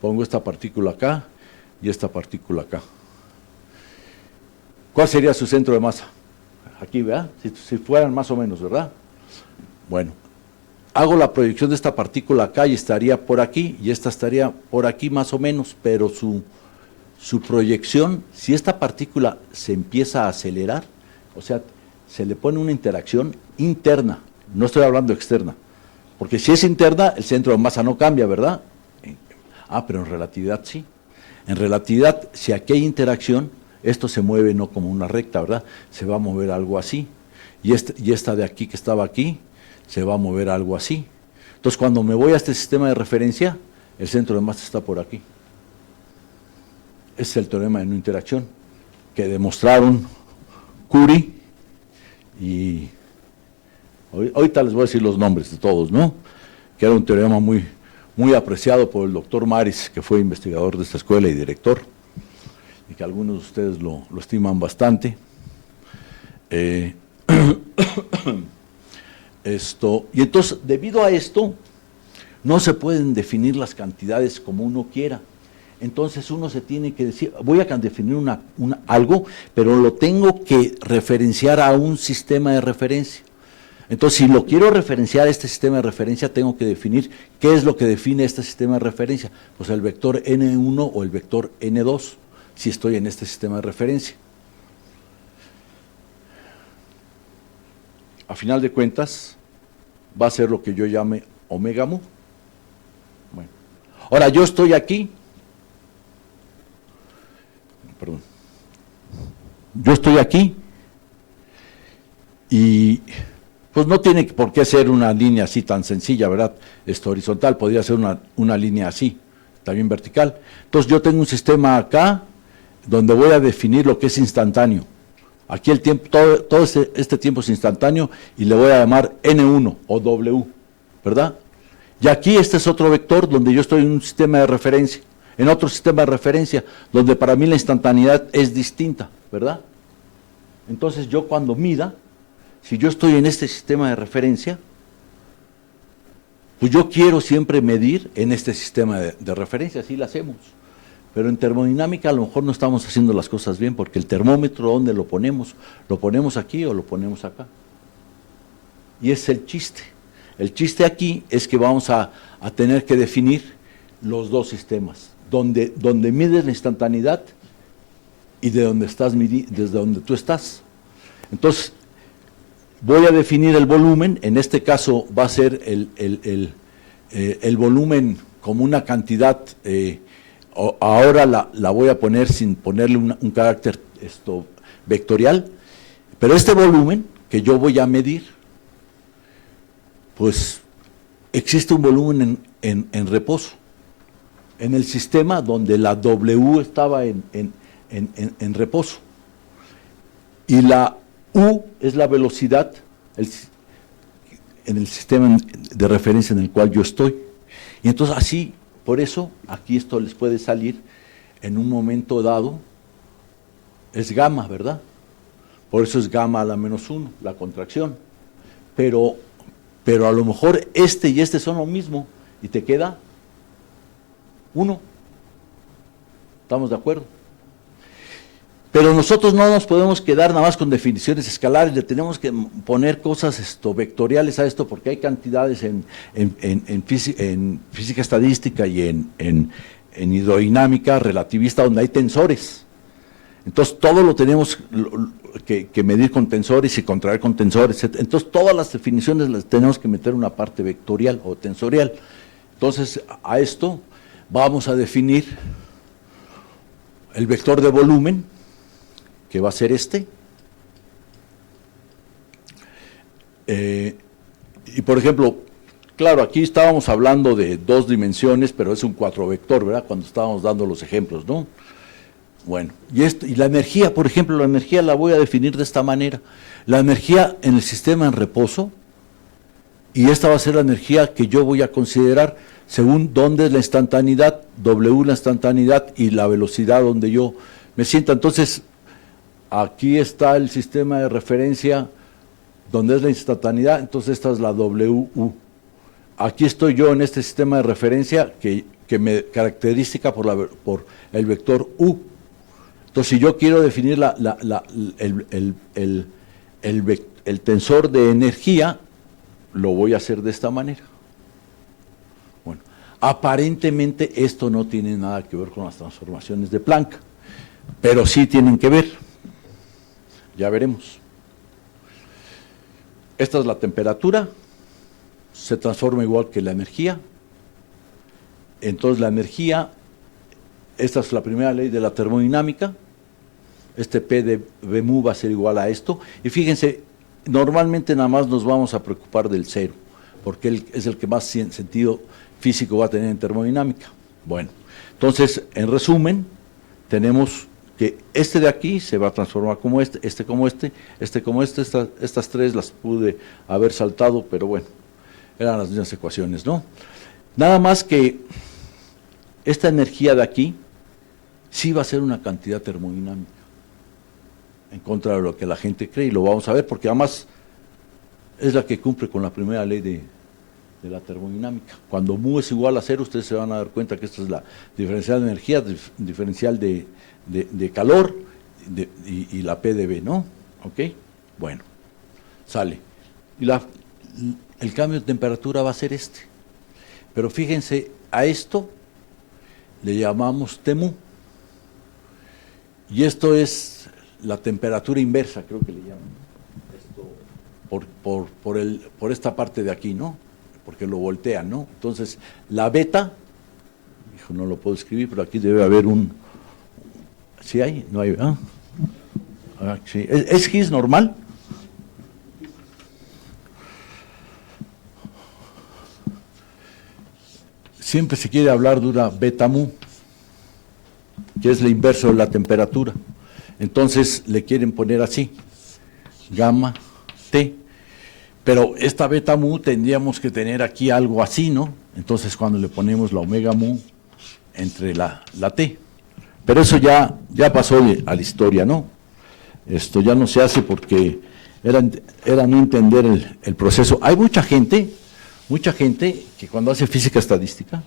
pongo esta partícula acá y esta partícula acá. ¿Cuál sería su centro de masa? Aquí, ¿verdad? Si fueran más o menos, ¿verdad? Bueno, hago la proyección de esta partícula acá y estaría por aquí, y esta estaría por aquí más o menos, pero su proyección, si esta partícula se empieza a acelerar, o sea, se le pone una interacción interna, no estoy hablando externa, porque si es interna, el centro de masa no cambia, ¿verdad? Pero en relatividad sí. En relatividad, si aquí hay interacción, esto se mueve no como una recta, ¿verdad? Se va a mover algo así. Y esta de aquí que estaba aquí, se va a mover algo así. Entonces, cuando me voy a este sistema de referencia, el centro de masa está por aquí. Ese es el teorema de no interacción, que demostraron Curie y ahorita les voy a decir los nombres de todos, ¿no? Que era un teorema muy, muy apreciado por el doctor Maris, que fue investigador de esta escuela y director, y que algunos de ustedes lo estiman bastante. Y entonces, debido a esto, no se pueden definir las cantidades como uno quiera. Entonces uno se tiene que decir, voy a definir algo, pero lo tengo que referenciar a un sistema de referencia. Entonces, si lo quiero referenciar a este sistema de referencia, tengo que definir qué es lo que define este sistema de referencia. Pues el vector N1 o el vector N2, si estoy en este sistema de referencia. A final de cuentas, va a ser lo que yo llame omega mu. Bueno, ahora yo estoy aquí. Perdón. Yo estoy aquí y pues no tiene por qué ser una línea así tan sencilla, ¿verdad? Horizontal, podría ser una línea así, también vertical. Entonces yo tengo un sistema acá donde voy a definir lo que es instantáneo. Aquí el tiempo, todo este tiempo es instantáneo y le voy a llamar N1 o W, ¿verdad? Y aquí este es otro vector donde yo estoy en un sistema de referencia, en otro sistema de referencia, donde para mí la instantaneidad es distinta, ¿verdad? Entonces yo cuando mida, si yo estoy en este sistema de referencia, pues yo quiero siempre medir en este sistema de referencia, así lo hacemos. Pero en termodinámica a lo mejor no estamos haciendo las cosas bien, porque el termómetro, ¿dónde lo ponemos? ¿Lo ponemos aquí o lo ponemos acá? Y ese es el chiste. El chiste aquí es que vamos a tener que definir los dos sistemas, donde mides la instantaneidad y de donde estás desde donde tú estás. Entonces, voy a definir el volumen, en este caso va a ser el volumen como una cantidad, ahora la voy a poner sin ponerle un carácter vectorial, pero este volumen que yo voy a medir, pues existe un volumen en reposo, en el sistema donde la W estaba en reposo, y la U es la velocidad en el sistema de referencia en el cual yo estoy. Y entonces así, por eso, aquí esto les puede salir en un momento dado, es gamma, ¿verdad? Por eso es gamma a la -1, la contracción. Pero a lo mejor este y este son lo mismo, y te queda 1. ¿Estamos de acuerdo? Pero nosotros no nos podemos quedar nada más con definiciones escalares, le tenemos que poner cosas vectoriales a esto, porque hay cantidades en física estadística y en hidrodinámica relativista donde hay tensores. Entonces todo lo tenemos que medir con tensores y contraer con tensores. Entonces todas las definiciones las tenemos que meter en una parte vectorial o tensorial. Entonces a esto vamos a definir el vector de volumen, que va a ser este. Y por ejemplo, claro, aquí estábamos hablando de 2 dimensiones, pero es un 4 vector, ¿verdad? Cuando estábamos dando los ejemplos, ¿no? Bueno, y la energía, por ejemplo, la energía la voy a definir de esta manera. La energía en el sistema en reposo, y esta va a ser la energía que yo voy a considerar según dónde es la instantaneidad, W la instantaneidad y la velocidad donde yo me sienta. Entonces, aquí está el sistema de referencia donde es la instantaneidad, entonces esta es la WU. Aquí estoy yo en este sistema de referencia que me característica por el vector U. Entonces, si yo quiero definir el tensor de energía, lo voy a hacer de esta manera. Bueno, aparentemente esto no tiene nada que ver con las transformaciones de Planck, pero sí tienen que ver. Ya veremos. Esta es la temperatura, se transforma igual que la energía. Entonces la energía, esta es la primera ley de la termodinámica, este P de V mu va a ser igual a esto, y fíjense, normalmente nada más nos vamos a preocupar del cero, porque él es el que más sentido físico va a tener en termodinámica. Bueno, entonces, en resumen, tenemos que este de aquí se va a transformar como este como este como este, estas 3 las pude haber saltado, pero bueno, eran las mismas ecuaciones, ¿no? Nada más que esta energía de aquí sí va a ser una cantidad termodinámica, en contra de lo que la gente cree, y lo vamos a ver, porque además es la que cumple con la primera ley de la termodinámica. Cuando mu es igual a 0, ustedes se van a dar cuenta que esta es la diferencial de energía, diferencial de calor y la P de B, ¿no? ¿Ok? Bueno, sale. Y el cambio de temperatura va a ser este. Pero fíjense, a esto le llamamos Tmu. Y esto es la temperatura inversa, creo que le llaman. Esto por esta parte de aquí, ¿no? Porque lo voltean, ¿no? Entonces, la beta, hijo, no lo puedo escribir, pero aquí debe haber un... ¿Sí hay? No hay, ¿ah? Sí. ¿Es His normal? Siempre se quiere hablar de una beta mu, que es la inverso de la temperatura. Entonces le quieren poner así, gamma T. Pero esta beta mu tendríamos que tener aquí algo así, ¿no? Entonces cuando le ponemos la omega mu entre la T. Pero eso ya pasó a la historia, ¿no? Esto ya no se hace porque era no entender el proceso. Hay mucha gente que cuando hace física estadística,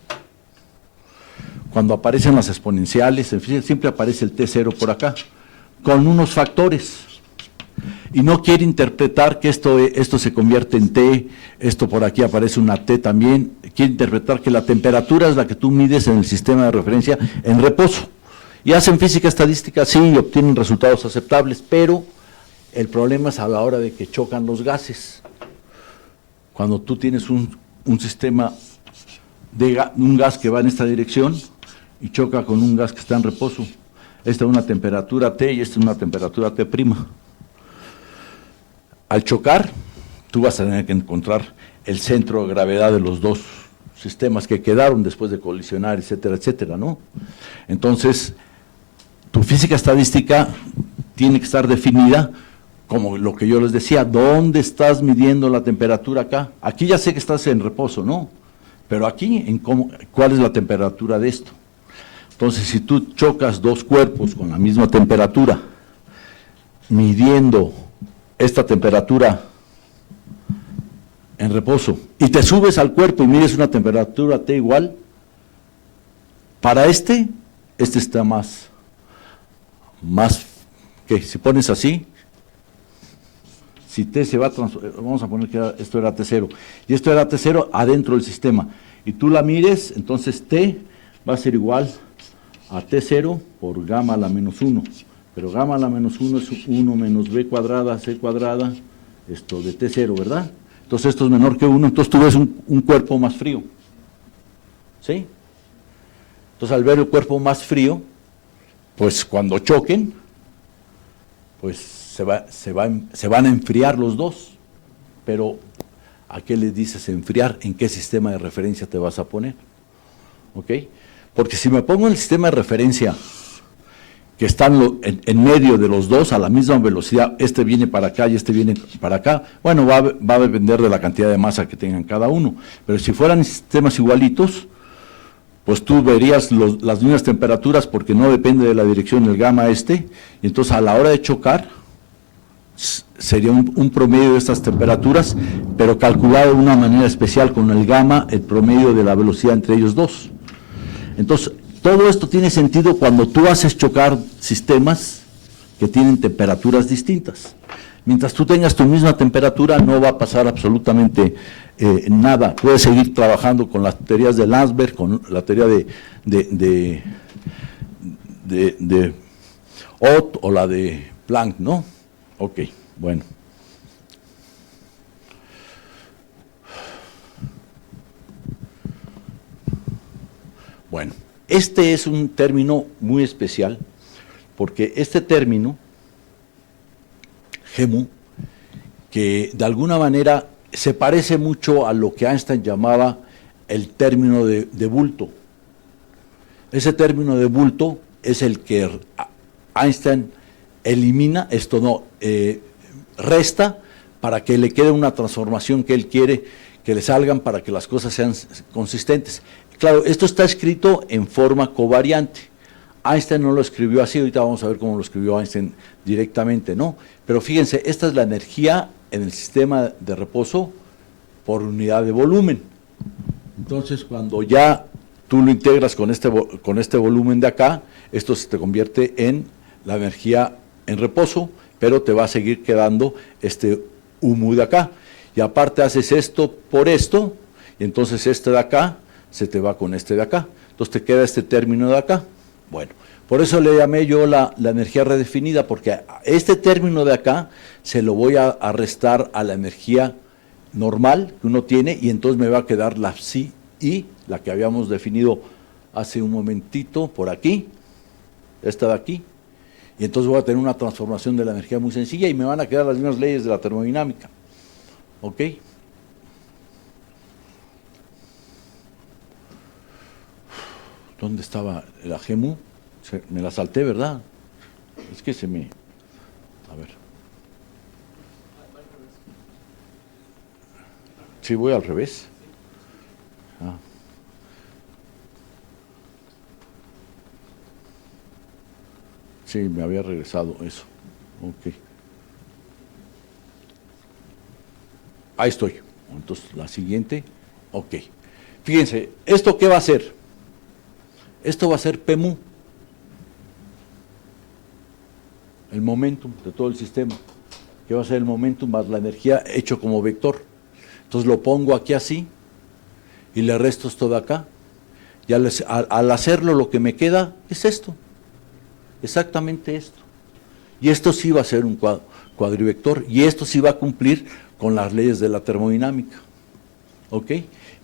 cuando aparecen las exponenciales, en física siempre aparece el T0 por acá, con unos factores, y no quiere interpretar que esto se convierte en T, esto por aquí aparece una T también, quiere interpretar que la temperatura es la que tú mides en el sistema de referencia en reposo. Y hacen física estadística, sí, y obtienen resultados aceptables, pero el problema es a la hora de que chocan los gases. Cuando tú tienes un sistema de un gas que va en esta dirección y choca con un gas que está en reposo. Esta es una temperatura T y esta es una temperatura T'. Al chocar, tú vas a tener que encontrar el centro de gravedad de los dos sistemas que quedaron después de colisionar, etcétera, etcétera, ¿no? Entonces, tu física estadística tiene que estar definida como lo que yo les decía, ¿dónde estás midiendo la temperatura acá? Aquí ya sé que estás en reposo, ¿no? Pero aquí, ¿cuál es la temperatura de esto? Entonces, si tú chocas dos cuerpos con la misma temperatura, midiendo esta temperatura en reposo, y te subes al cuerpo y mides una temperatura T igual, para este está más, que si pones así, si T se va a transformar, vamos a poner que esto era T0, y esto era T0 adentro del sistema, y tú la mires, entonces T va a ser igual a T0 por gamma a la menos 1, pero gamma a la menos 1 es 1 menos B cuadrada, C cuadrada, esto de T0, ¿verdad? Entonces esto es menor que 1, entonces tú ves un cuerpo más frío, ¿sí? Entonces al ver el cuerpo más frío, pues cuando choquen, pues se van a enfriar los dos, pero ¿a qué le dices enfriar? ¿En qué sistema de referencia te vas a poner? ¿Ok? Porque si me pongo en el sistema de referencia que están en medio de los dos a la misma velocidad, este viene para acá y este viene para acá, bueno, va a depender de la cantidad de masa que tengan cada uno, pero si fueran sistemas igualitos, pues tú verías las mismas temperaturas porque no depende de la dirección del gamma y entonces a la hora de chocar, sería un promedio de estas temperaturas, pero calculado de una manera especial con el gamma, el promedio de la velocidad entre ellos dos. Entonces, todo esto tiene sentido cuando tú haces chocar sistemas que tienen temperaturas distintas. Mientras tú tengas tu misma temperatura, no va a pasar absolutamente nada. Puedes seguir trabajando con las teorías de Landsberg, con la teoría de Ott o la de Planck, ¿no? Ok, bueno. Bueno, este es un término muy especial, porque este término, GEMU, que de alguna manera se parece mucho a lo que Einstein llamaba el término de bulto. Ese término de bulto es el que Einstein elimina, resta para que le quede una transformación que él quiere que le salgan para que las cosas sean consistentes. Claro, esto está escrito en forma covariante. Einstein no lo escribió así, ahorita vamos a ver cómo lo escribió Einstein directamente, ¿no? Pero fíjense, esta es la energía en el sistema de reposo por unidad de volumen. Entonces, cuando ya tú lo integras con este volumen de acá, esto se te convierte en la energía en reposo, pero te va a seguir quedando este humo de acá. Y aparte haces esto por esto, y entonces este de acá se te va con este de acá. Entonces te queda este término de acá. Bueno, por eso le llamé yo la energía redefinida, porque este término de acá se lo voy a restar a la energía normal que uno tiene, y entonces me va a quedar la psi I, la que habíamos definido hace un momentito por aquí, esta de aquí, y entonces voy a tener una transformación de la energía muy sencilla y me van a quedar las mismas leyes de la termodinámica. ¿Ok? ¿Dónde estaba la GEMU? Me la salté, ¿verdad? Es que se me... A ver. Sí, voy al revés. Ah. Sí, me había regresado eso. Ok. Ahí estoy. Entonces, la siguiente. Ok. Fíjense, ¿esto qué va a hacer? Esto va a ser PMU. El momentum de todo el sistema. ¿Qué va a ser el momentum más la energía hecho como vector? Entonces lo pongo aquí así y le resto esto de acá. Y al hacerlo lo que me queda es esto. exactamente esto. Y esto sí va a ser un cuadrivector, y esto sí va a cumplir con las leyes de la termodinámica. ¿Ok?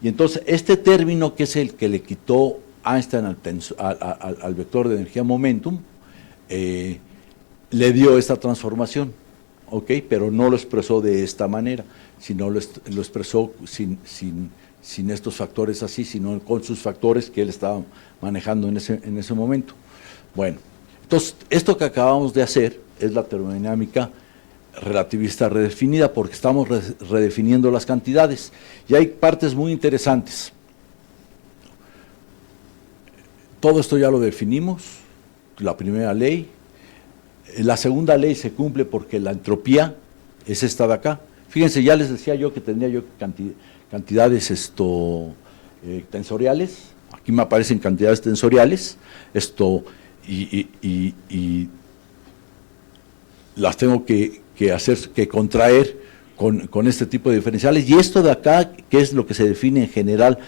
Y entonces, este término, que es el que le quitó Einstein al vector de energía momentum, le dio esta transformación, ¿ok? Pero no lo expresó de esta manera, sino lo expresó sin estos factores así, sino con sus factores que él estaba manejando en ese momento. Bueno, entonces, esto que acabamos de hacer es la termodinámica relativista redefinida, porque estamos redefiniendo las cantidades, y hay partes muy interesantes. Todo esto ya lo definimos, la primera ley. La segunda ley se cumple porque la entropía es esta de acá. Fíjense, ya les decía yo que tendría yo cantidades tensoriales. Aquí me aparecen cantidades tensoriales. Y las tengo que contraer con este tipo de diferenciales. Y esto de acá, que es lo que se define en general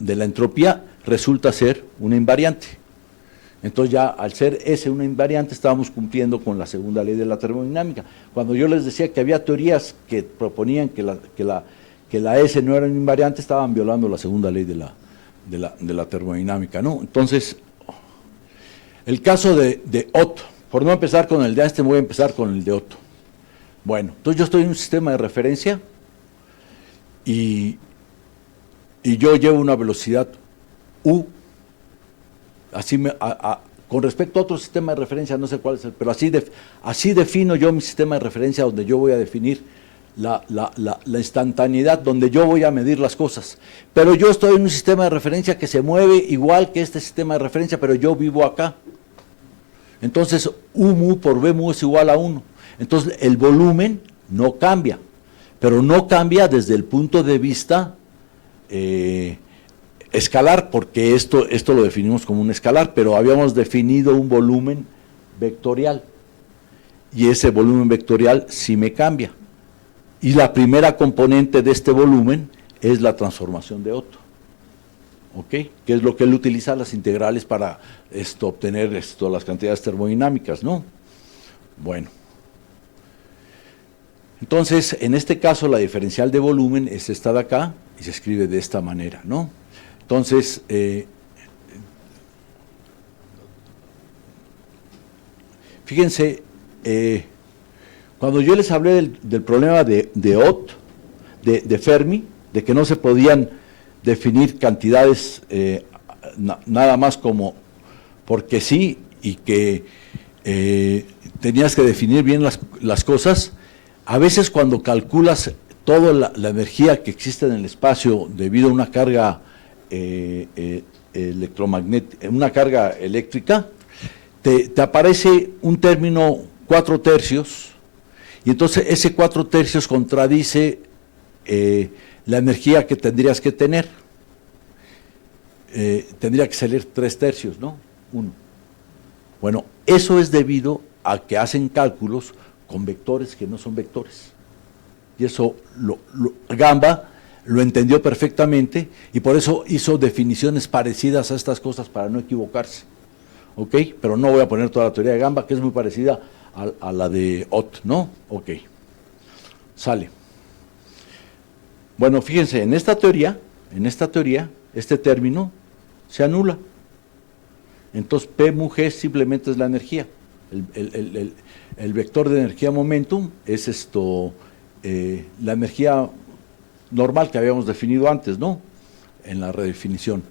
de la entropía, resulta ser una invariante. Entonces ya al ser ese una invariante estábamos cumpliendo con la segunda ley de la termodinámica. Cuando yo les decía que había teorías que proponían que la S no era una invariante, estaban violando la segunda ley de la termodinámica, ¿no? Entonces, el caso de Otto, por no empezar con el de Einstein, voy a empezar con el de Otto. Bueno, entonces yo estoy en un sistema de referencia y yo llevo una velocidad U. Con respecto a otro sistema de referencia, no sé cuál es pero así defino yo mi sistema de referencia, donde yo voy a definir la instantaneidad, donde yo voy a medir las cosas. Pero yo estoy en un sistema de referencia que se mueve igual que este sistema de referencia, pero yo vivo acá. Entonces, U mu por V mu es igual a 1. Entonces, el volumen no cambia, pero no cambia desde el punto de vista escalar, porque esto lo definimos como un escalar, pero habíamos definido un volumen vectorial, y ese volumen vectorial sí me cambia. Y la primera componente de este volumen es la transformación de Otto, ¿ok? Que es lo que él utiliza las integrales para obtener las cantidades termodinámicas, ¿no? Bueno. Entonces, en este caso, la diferencial de volumen es esta de acá, y se escribe de esta manera, ¿no? Entonces, fíjense, cuando yo les hablé del problema de Ott, de Fermi, de que no se podían definir cantidades nada más como porque sí, y que tenías que definir bien las cosas, a veces cuando calculas toda la energía que existe en el espacio debido a una carga electromagnética, una carga eléctrica, te aparece un término 4/3, y entonces ese 4/3 contradice la energía que tendrías que tener. Tendría que salir 3/3, ¿no? 1. Bueno, eso es debido a que hacen cálculos con vectores que no son vectores. Y eso Gamba lo entendió perfectamente, y por eso hizo definiciones parecidas a estas cosas para no equivocarse. ¿Ok? Pero no voy a poner toda la teoría de Gamba, que es muy parecida a la de Ott, ¿no? Ok. Sale. Bueno, fíjense, en esta teoría, este término se anula. Entonces, P mu G simplemente es la energía. El vector de energía momentum es la energía normal que habíamos definido antes, ¿no? En la redefinición.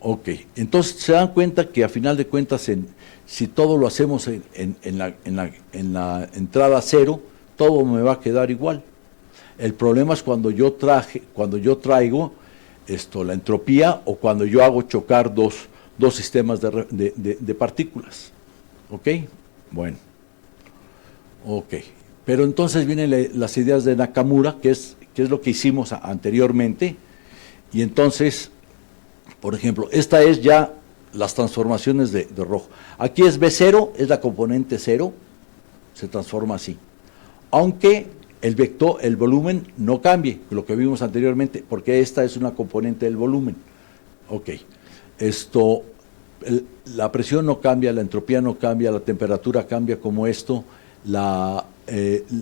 Ok, entonces se dan cuenta que a final de cuentas, si todo lo hacemos en la entrada 0, todo me va a quedar igual. El problema es cuando yo traigo la entropía, o cuando yo hago chocar dos sistemas de partículas. ¿Ok? Bueno. Ok. Pero entonces vienen las ideas de Nakamura, que es lo que hicimos anteriormente, y entonces, por ejemplo, esta es ya las transformaciones de rojo. Aquí es B0, es la componente 0, se transforma así. Aunque el volumen no cambie, lo que vimos anteriormente, porque esta es una componente del volumen. Ok. La presión no cambia, la entropía no cambia, la temperatura cambia como esto, el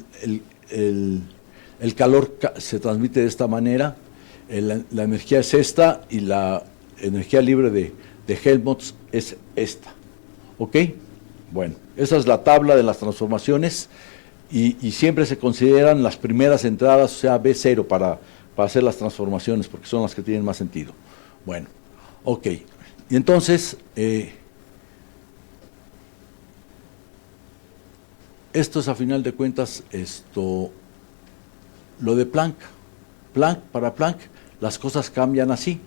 calor se transmite de esta manera, la energía es esta y la energía libre de Helmholtz es esta. ¿Ok? Bueno, esa es la tabla de las transformaciones y siempre se consideran las primeras entradas, o sea, B0 para hacer las transformaciones, porque son las que tienen más sentido. Bueno, ok. Y entonces, esto es a final de cuentas, lo de Planck. Para Planck, las cosas cambian así.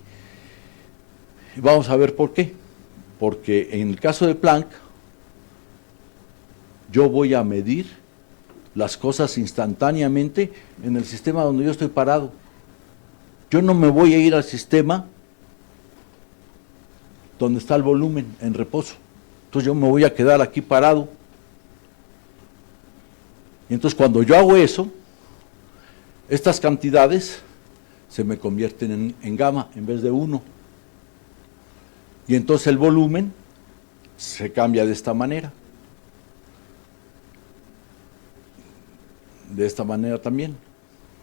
Vamos a ver por qué. Porque en el caso de Planck, yo voy a medir las cosas instantáneamente en el sistema donde yo estoy parado. Yo no me voy a ir al sistema donde está el volumen en reposo. Entonces yo me voy a quedar aquí parado. Y entonces cuando yo hago eso, estas cantidades se me convierten en gamma en vez de 1. Y entonces el volumen se cambia de esta manera. De esta manera también.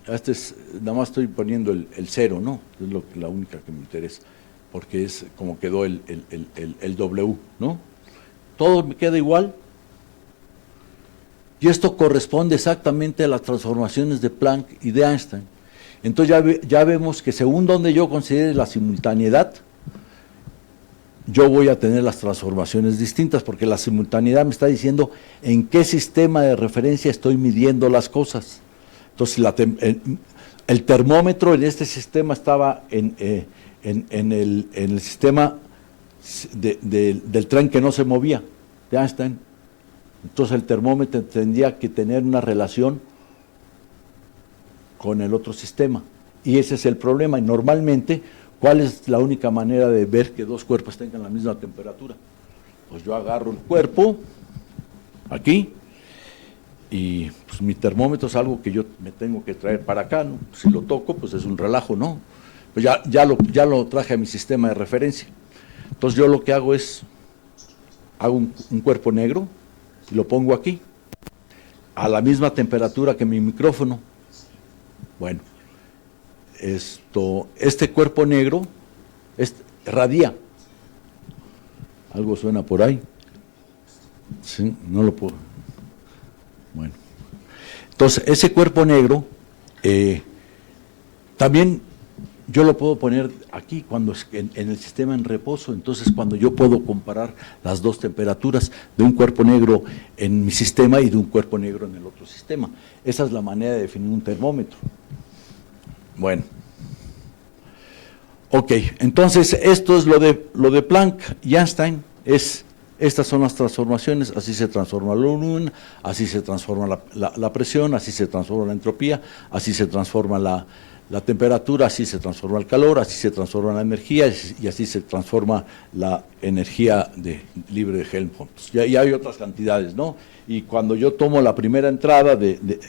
Nada más estoy poniendo el 0, ¿no? Es la única que me interesa, porque es como quedó el W, ¿no? Todo me queda igual. Y esto corresponde exactamente a las transformaciones de Planck y de Einstein. Entonces ya vemos que según donde yo considere la simultaneidad, yo voy a tener las transformaciones distintas, porque la simultaneidad me está diciendo en qué sistema de referencia estoy midiendo las cosas. Entonces, el termómetro en este sistema estaba en el sistema del tren que no se movía, de Einstein. Entonces, el termómetro tendría que tener una relación con el otro sistema. Y ese es el problema. Y normalmente, ¿cuál es la única manera de ver que dos cuerpos tengan la misma temperatura? Pues yo agarro el cuerpo, aquí, y pues mi termómetro es algo que yo me tengo que traer para acá, ¿no? Si lo toco, pues es un relajo, ¿no? Pues ya lo traje a mi sistema de referencia. Entonces yo lo que hago es, hago un cuerpo negro y lo pongo aquí, a la misma temperatura que mi micrófono. Bueno, este cuerpo negro radia. Algo suena por ahí. Sí, no lo puedo. Bueno. Entonces, ese cuerpo negro también yo lo puedo poner aquí cuando en el sistema en reposo. Entonces, cuando yo puedo comparar las dos temperaturas de un cuerpo negro en mi sistema y de un cuerpo negro en el otro sistema. Esa es la manera de definir un termómetro. Bueno. Ok, entonces esto es lo de Planck y Einstein, estas son las transformaciones, así se transforma el volumen, así se transforma la presión, así se transforma la entropía, así se transforma la temperatura, así se transforma el calor, así se transforma la energía y así se transforma la energía libre de Helmholtz. Y hay otras cantidades, ¿no? Y cuando yo tomo la primera entrada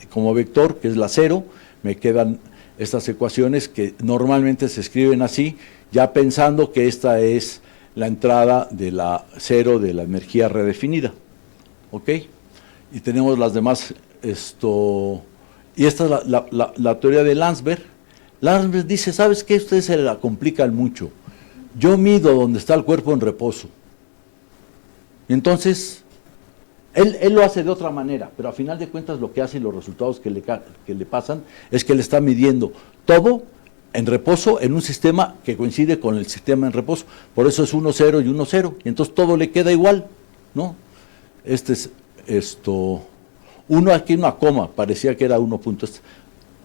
como vector, que es la 0, me quedan estas ecuaciones que normalmente se escriben así, ya pensando que esta es la entrada de la 0 de la energía redefinida. ¿Ok? Y tenemos las demás, y esta es la teoría de Landsberg. Landsberg dice, ¿sabes qué? Ustedes se la complican mucho. Yo mido donde está el cuerpo en reposo. Y entonces, él lo hace de otra manera, pero a final de cuentas lo que hace y los resultados que le pasan es que le está midiendo todo en reposo en un sistema que coincide con el sistema en reposo. Por eso es 1, 0 y 1, 0. Y entonces todo le queda igual, ¿no? Uno aquí una coma, parecía que era 1 punto.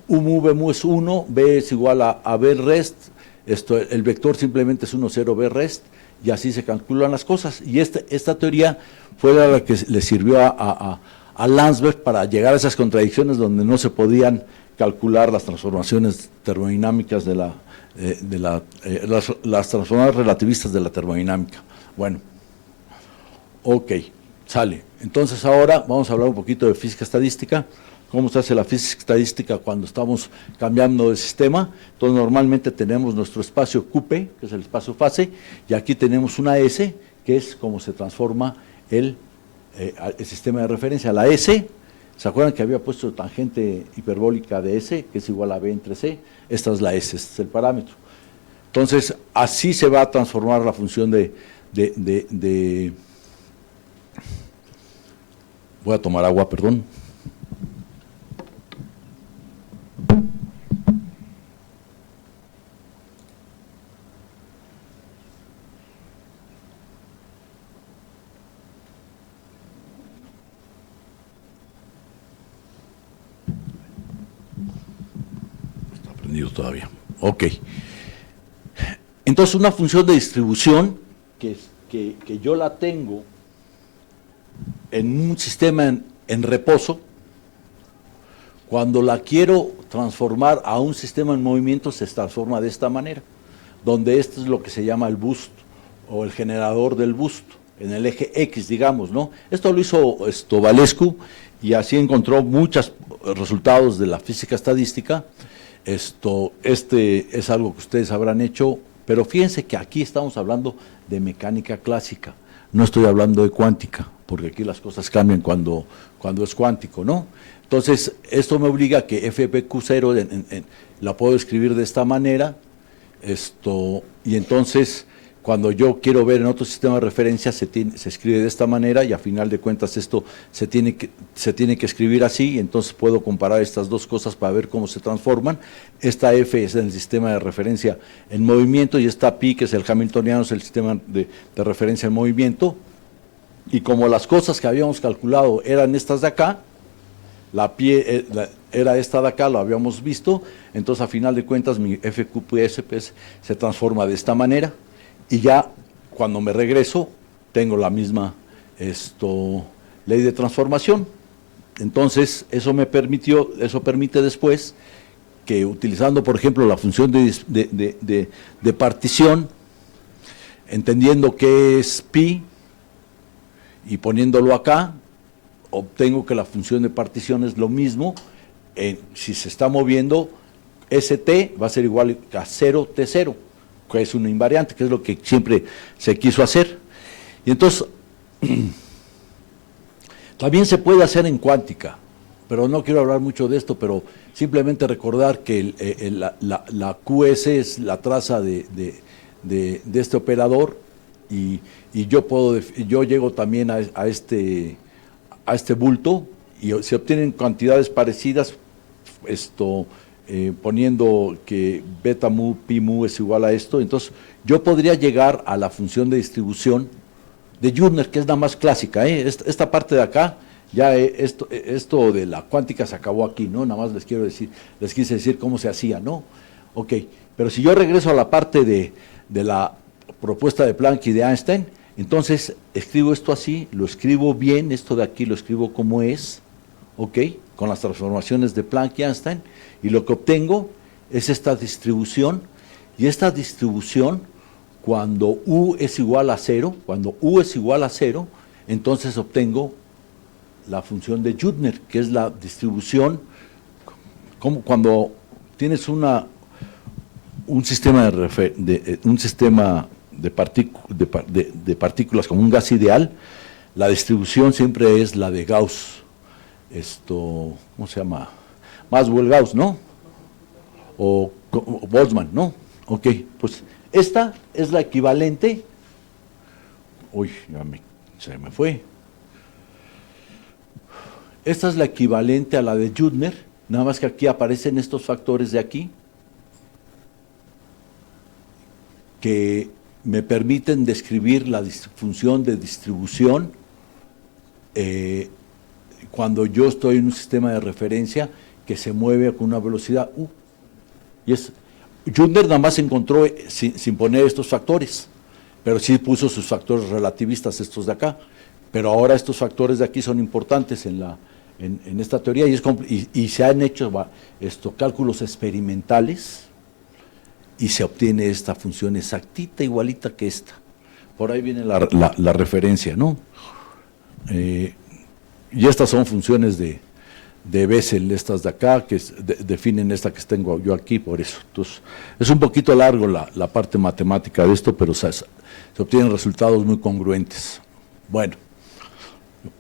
V mu es 1, B es igual a B rest, el vector simplemente es 1, 0, B rest, y así se calculan las cosas. Y esta teoría fue la que le sirvió a Landsberg para llegar a esas contradicciones donde no se podían calcular las transformaciones termodinámicas las transformaciones relativistas de la termodinámica. Bueno, ok, sale. Entonces ahora vamos a hablar un poquito de física estadística cómo se hace la física estadística cuando estamos cambiando de sistema. Entonces, normalmente tenemos nuestro espacio QP, que es el espacio fase, y aquí tenemos una S, que es cómo se transforma el sistema de referencia. La S, ¿se acuerdan que había puesto tangente hiperbólica de S, que es igual a B entre C? Esta es la S, este es el parámetro. Entonces, así se va a transformar la función voy a tomar agua, perdón. Está prendido todavía. Ok. Entonces, una función de distribución que yo la tengo en un sistema en reposo, cuando la quiero transformar a un sistema en movimiento, se transforma de esta manera, donde esto es lo que se llama el boost, o el generador del boost, en el eje X, digamos, ¿no? Esto lo hizo Valescu, y así encontró muchos resultados de la física estadística. Este es algo que ustedes habrán hecho, pero fíjense que aquí estamos hablando de mecánica clásica, no estoy hablando de cuántica, porque aquí las cosas cambian cuando es cuántico, ¿no? Entonces, esto me obliga a que FPQ0 la puedo escribir de esta manera, y entonces, cuando yo quiero ver en otro sistema de referencia, se escribe de esta manera, y a final de cuentas esto se tiene que escribir así, y entonces puedo comparar estas dos cosas para ver cómo se transforman. Esta F es el sistema de referencia en movimiento, y esta Pi, que es el hamiltoniano, es el sistema de referencia en movimiento. Y como las cosas que habíamos calculado eran estas de acá, la Pi era esta de acá, lo habíamos visto, entonces a final de cuentas mi FQPS se transforma de esta manera, y ya cuando me regreso tengo la misma ley de transformación. Entonces eso permite después que, utilizando por ejemplo la función de partición, entendiendo qué es pi y poniéndolo acá, obtengo que la función de partición es lo mismo. Si se está moviendo, ST va a ser igual a 0T0, que es una invariante, que es lo que siempre se quiso hacer. Y entonces, también se puede hacer en cuántica, pero no quiero hablar mucho de esto, pero simplemente recordar que la QS es la traza de este operador, y yo llego también a este bulto, y se obtienen cantidades parecidas, poniendo que beta mu, pi mu es igual a esto. Entonces yo podría llegar a la función de distribución de Jüttner, que es la más clásica, esta parte de acá, ya esto de la cuántica se acabó aquí, ¿no? Nada más les quise decir cómo se hacía, ¿no? Ok, pero si yo regreso a la parte de la propuesta de Planck y de Einstein, entonces escribo esto así, lo escribo bien, esto de aquí lo escribo como es, ok, con las transformaciones de Planck y Einstein, y lo que obtengo es esta distribución, y esta distribución, cuando U es igual a 0, entonces obtengo la función de Jüttner, que es la distribución, como cuando tienes un sistema de partículas como un gas ideal, la distribución siempre es la de Gauss, ¿cómo se llama? Maxwell-Gauss, ¿no? O Boltzmann, ¿no? Ok, pues esta es la equivalente, uy, se me fue. Esta es la equivalente a la de Jüttner, nada más que aquí aparecen estos factores de aquí, que me permiten describir la función de distribución cuando yo estoy en un sistema de referencia que se mueve con una velocidad u. Y Jüttner nada más encontró sin poner estos factores, pero sí puso sus factores relativistas, estos de acá. Pero ahora estos factores de aquí son importantes en esta teoría, y se han hecho cálculos experimentales, y se obtiene esta función exactita, igualita que esta. Por ahí viene la referencia, ¿no? Y estas son funciones de de Bessel, estas de acá, que definen esta que tengo yo aquí, por eso. Entonces, es un poquito largo la parte matemática de esto, pero se obtienen resultados muy congruentes. Bueno,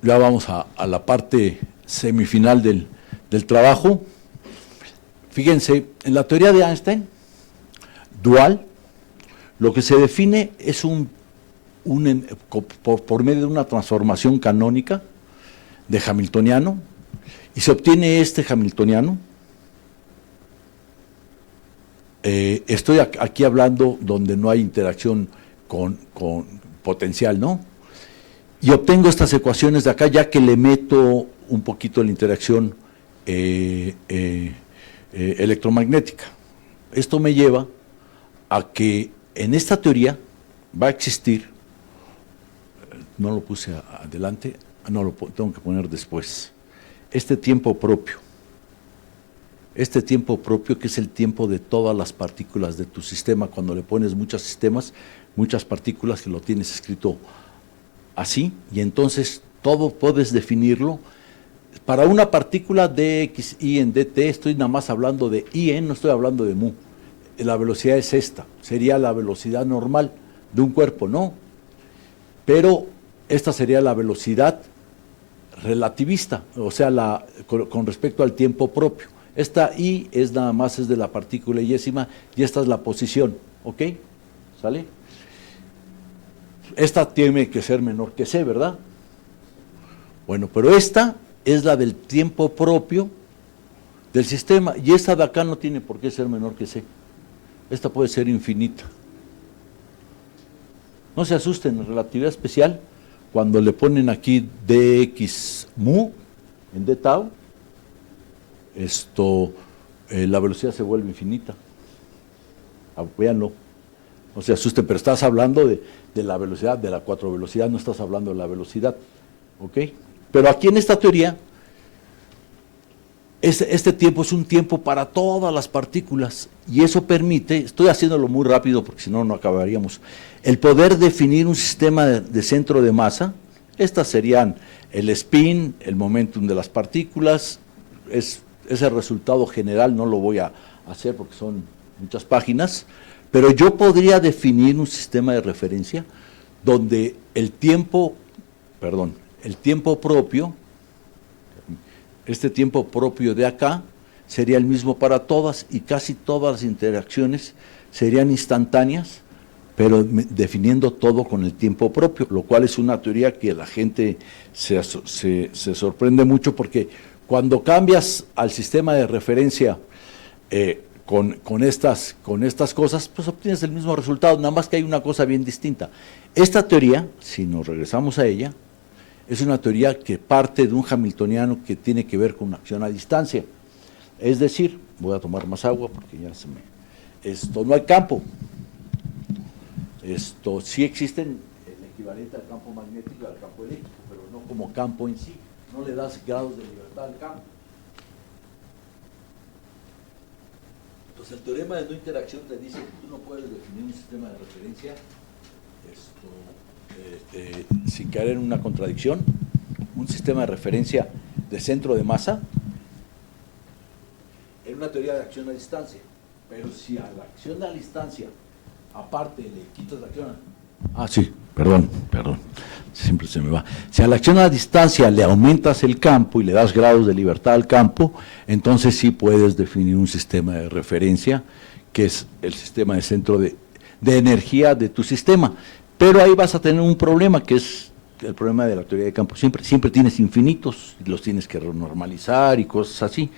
ya vamos a la parte semifinal del trabajo. Fíjense, en la teoría de Einstein, dual, lo que se define es por medio de una transformación canónica de hamiltoniano, y se obtiene este hamiltoniano. Estoy aquí hablando donde no hay interacción con potencial, ¿no? Y obtengo estas ecuaciones de acá, ya que le meto un poquito la interacción electromagnética. Esto me lleva a que en esta teoría va a existir, no lo puse adelante, no lo tengo que poner después, este tiempo propio que es el tiempo de todas las partículas de tu sistema, cuando le pones muchas partículas que lo tienes escrito así, y entonces todo puedes definirlo. Para una partícula dx, y en dt, estoy nada más hablando de i, no estoy hablando de mu. La velocidad es esta, sería la velocidad normal de un cuerpo, ¿no? Pero esta sería la velocidad relativista, o sea, con respecto al tiempo propio. Esta i es nada más es de la partícula yésima, y esta es la posición, ¿ok? ¿Sale? Esta tiene que ser menor que c, ¿verdad? Bueno, pero esta es la del tiempo propio del sistema, y esta de acá no tiene por qué ser menor que c. Esta puede ser infinita. No se asusten, en relatividad especial, cuando le ponen aquí dx mu en d tau, la velocidad se vuelve infinita. Véanlo, no se asusten, pero estás hablando de la velocidad, de la 4 velocidad, no estás hablando de la velocidad, ¿ok? Pero aquí en esta teoría, este tiempo es un tiempo para todas las partículas, y eso permite, estoy haciéndolo muy rápido porque si no, no acabaríamos, el poder definir un sistema de centro de masa. Estas serían el spin, el momentum de las partículas, ese resultado general no lo voy a hacer porque son muchas páginas, pero yo podría definir un sistema de referencia donde el tiempo propio, este tiempo propio de acá, sería el mismo para todas, y casi todas las interacciones serían instantáneas, pero definiendo todo con el tiempo propio, lo cual es una teoría que la gente se sorprende mucho, porque cuando cambias al sistema de referencia con estas cosas, pues obtienes el mismo resultado, nada más que hay una cosa bien distinta. Esta teoría, si nos regresamos a ella, es una teoría que parte de un hamiltoniano que tiene que ver con acción a distancia. Es decir, voy a tomar más agua porque ya no hay campo. Sí existen el equivalente al campo magnético y al campo eléctrico, pero no como campo en sí. No le das grados de libertad al campo. Entonces el teorema de no interacción te dice que tú no puedes definir un sistema de referencia sin caer en una contradicción, un sistema de referencia de centro de masa, en una teoría de acción a distancia. Pero si a la acción a distancia, aparte le quitas la acción perdón, siempre se me va. Si a la acción a distancia le aumentas el campo y le das grados de libertad al campo, entonces sí puedes definir un sistema de referencia, que es el sistema de centro de energía de tu sistema. Pero ahí vas a tener un problema, que es el problema de la teoría de campo. Siempre tienes infinitos, y los tienes que renormalizar y cosas así.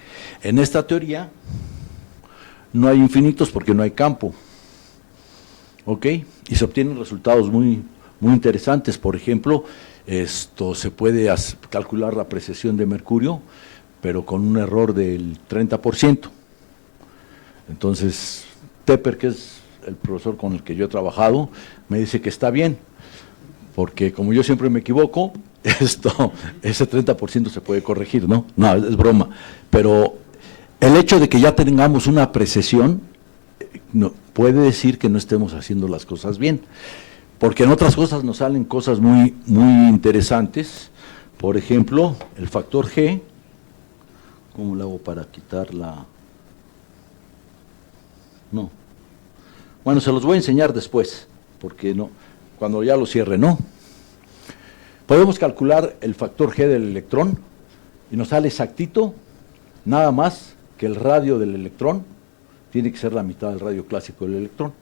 En esta teoría no hay infinitos porque no hay campo, ¿ok? Y se obtienen resultados muy interesantes. Por ejemplo, se puede calcular la precesión de mercurio, pero con un error del 30%. Entonces, Tepper, que es el profesor con el que yo he trabajado, me dice que está bien, porque como yo siempre me equivoco, ese 30% se puede corregir, ¿no? No, es broma. Pero el hecho de que ya tengamos una precesión puede decir que no estemos haciendo las cosas bien, porque en otras cosas nos salen cosas muy interesantes. Por ejemplo, el factor G, ¿Cómo le hago para quitarla? No. Bueno, se los voy a enseñar después, porque no, cuando ya lo cierre, ¿no? Podemos calcular el factor G del electrón y nos sale exactito, nada más que el radio del electrón tiene que ser la mitad del radio clásico del electrón.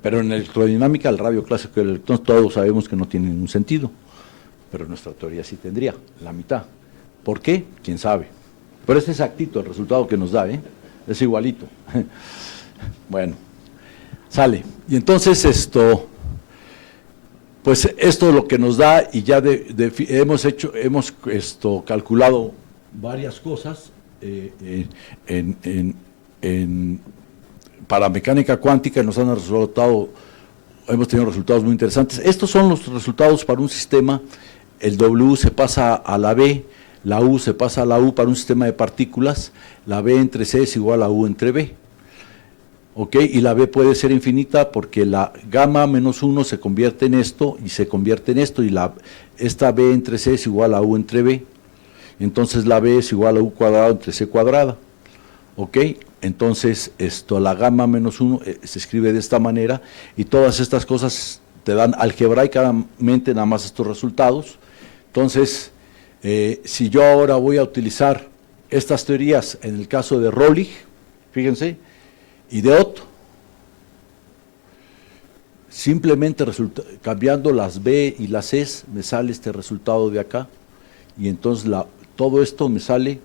Pero en electrodinámica el radio clásico del electrón todos sabemos que no tiene ningún sentido, pero nuestra teoría sí tendría la mitad. ¿Por qué? ¿Quién sabe? Pero es exactito el resultado que nos da, ¿eh? Es igualito. Bueno, sale. Y entonces pues esto es lo que nos da, y ya hemos calculado varias cosas para mecánica cuántica, y nos han resultado, hemos tenido resultados muy interesantes. Estos son los resultados para un sistema. El W se pasa a la B, la U se pasa a la U para un sistema de partículas, la B entre C es igual a U entre B. ¿Ok? Y la B puede ser infinita porque la gamma menos 1 se convierte en esto y se convierte en esto, y esta B entre C es igual a U entre B. Entonces la B es igual a U cuadrado entre C cuadrada. ¿Ok? Entonces la gamma menos 1 se escribe de esta manera, y todas estas cosas te dan algebraicamente nada más estos resultados. Entonces, si yo ahora voy a utilizar estas teorías en el caso de Rohlig, fíjense, y de Otto, simplemente cambiando las B y las C, me sale este resultado de acá, y entonces todo esto me sale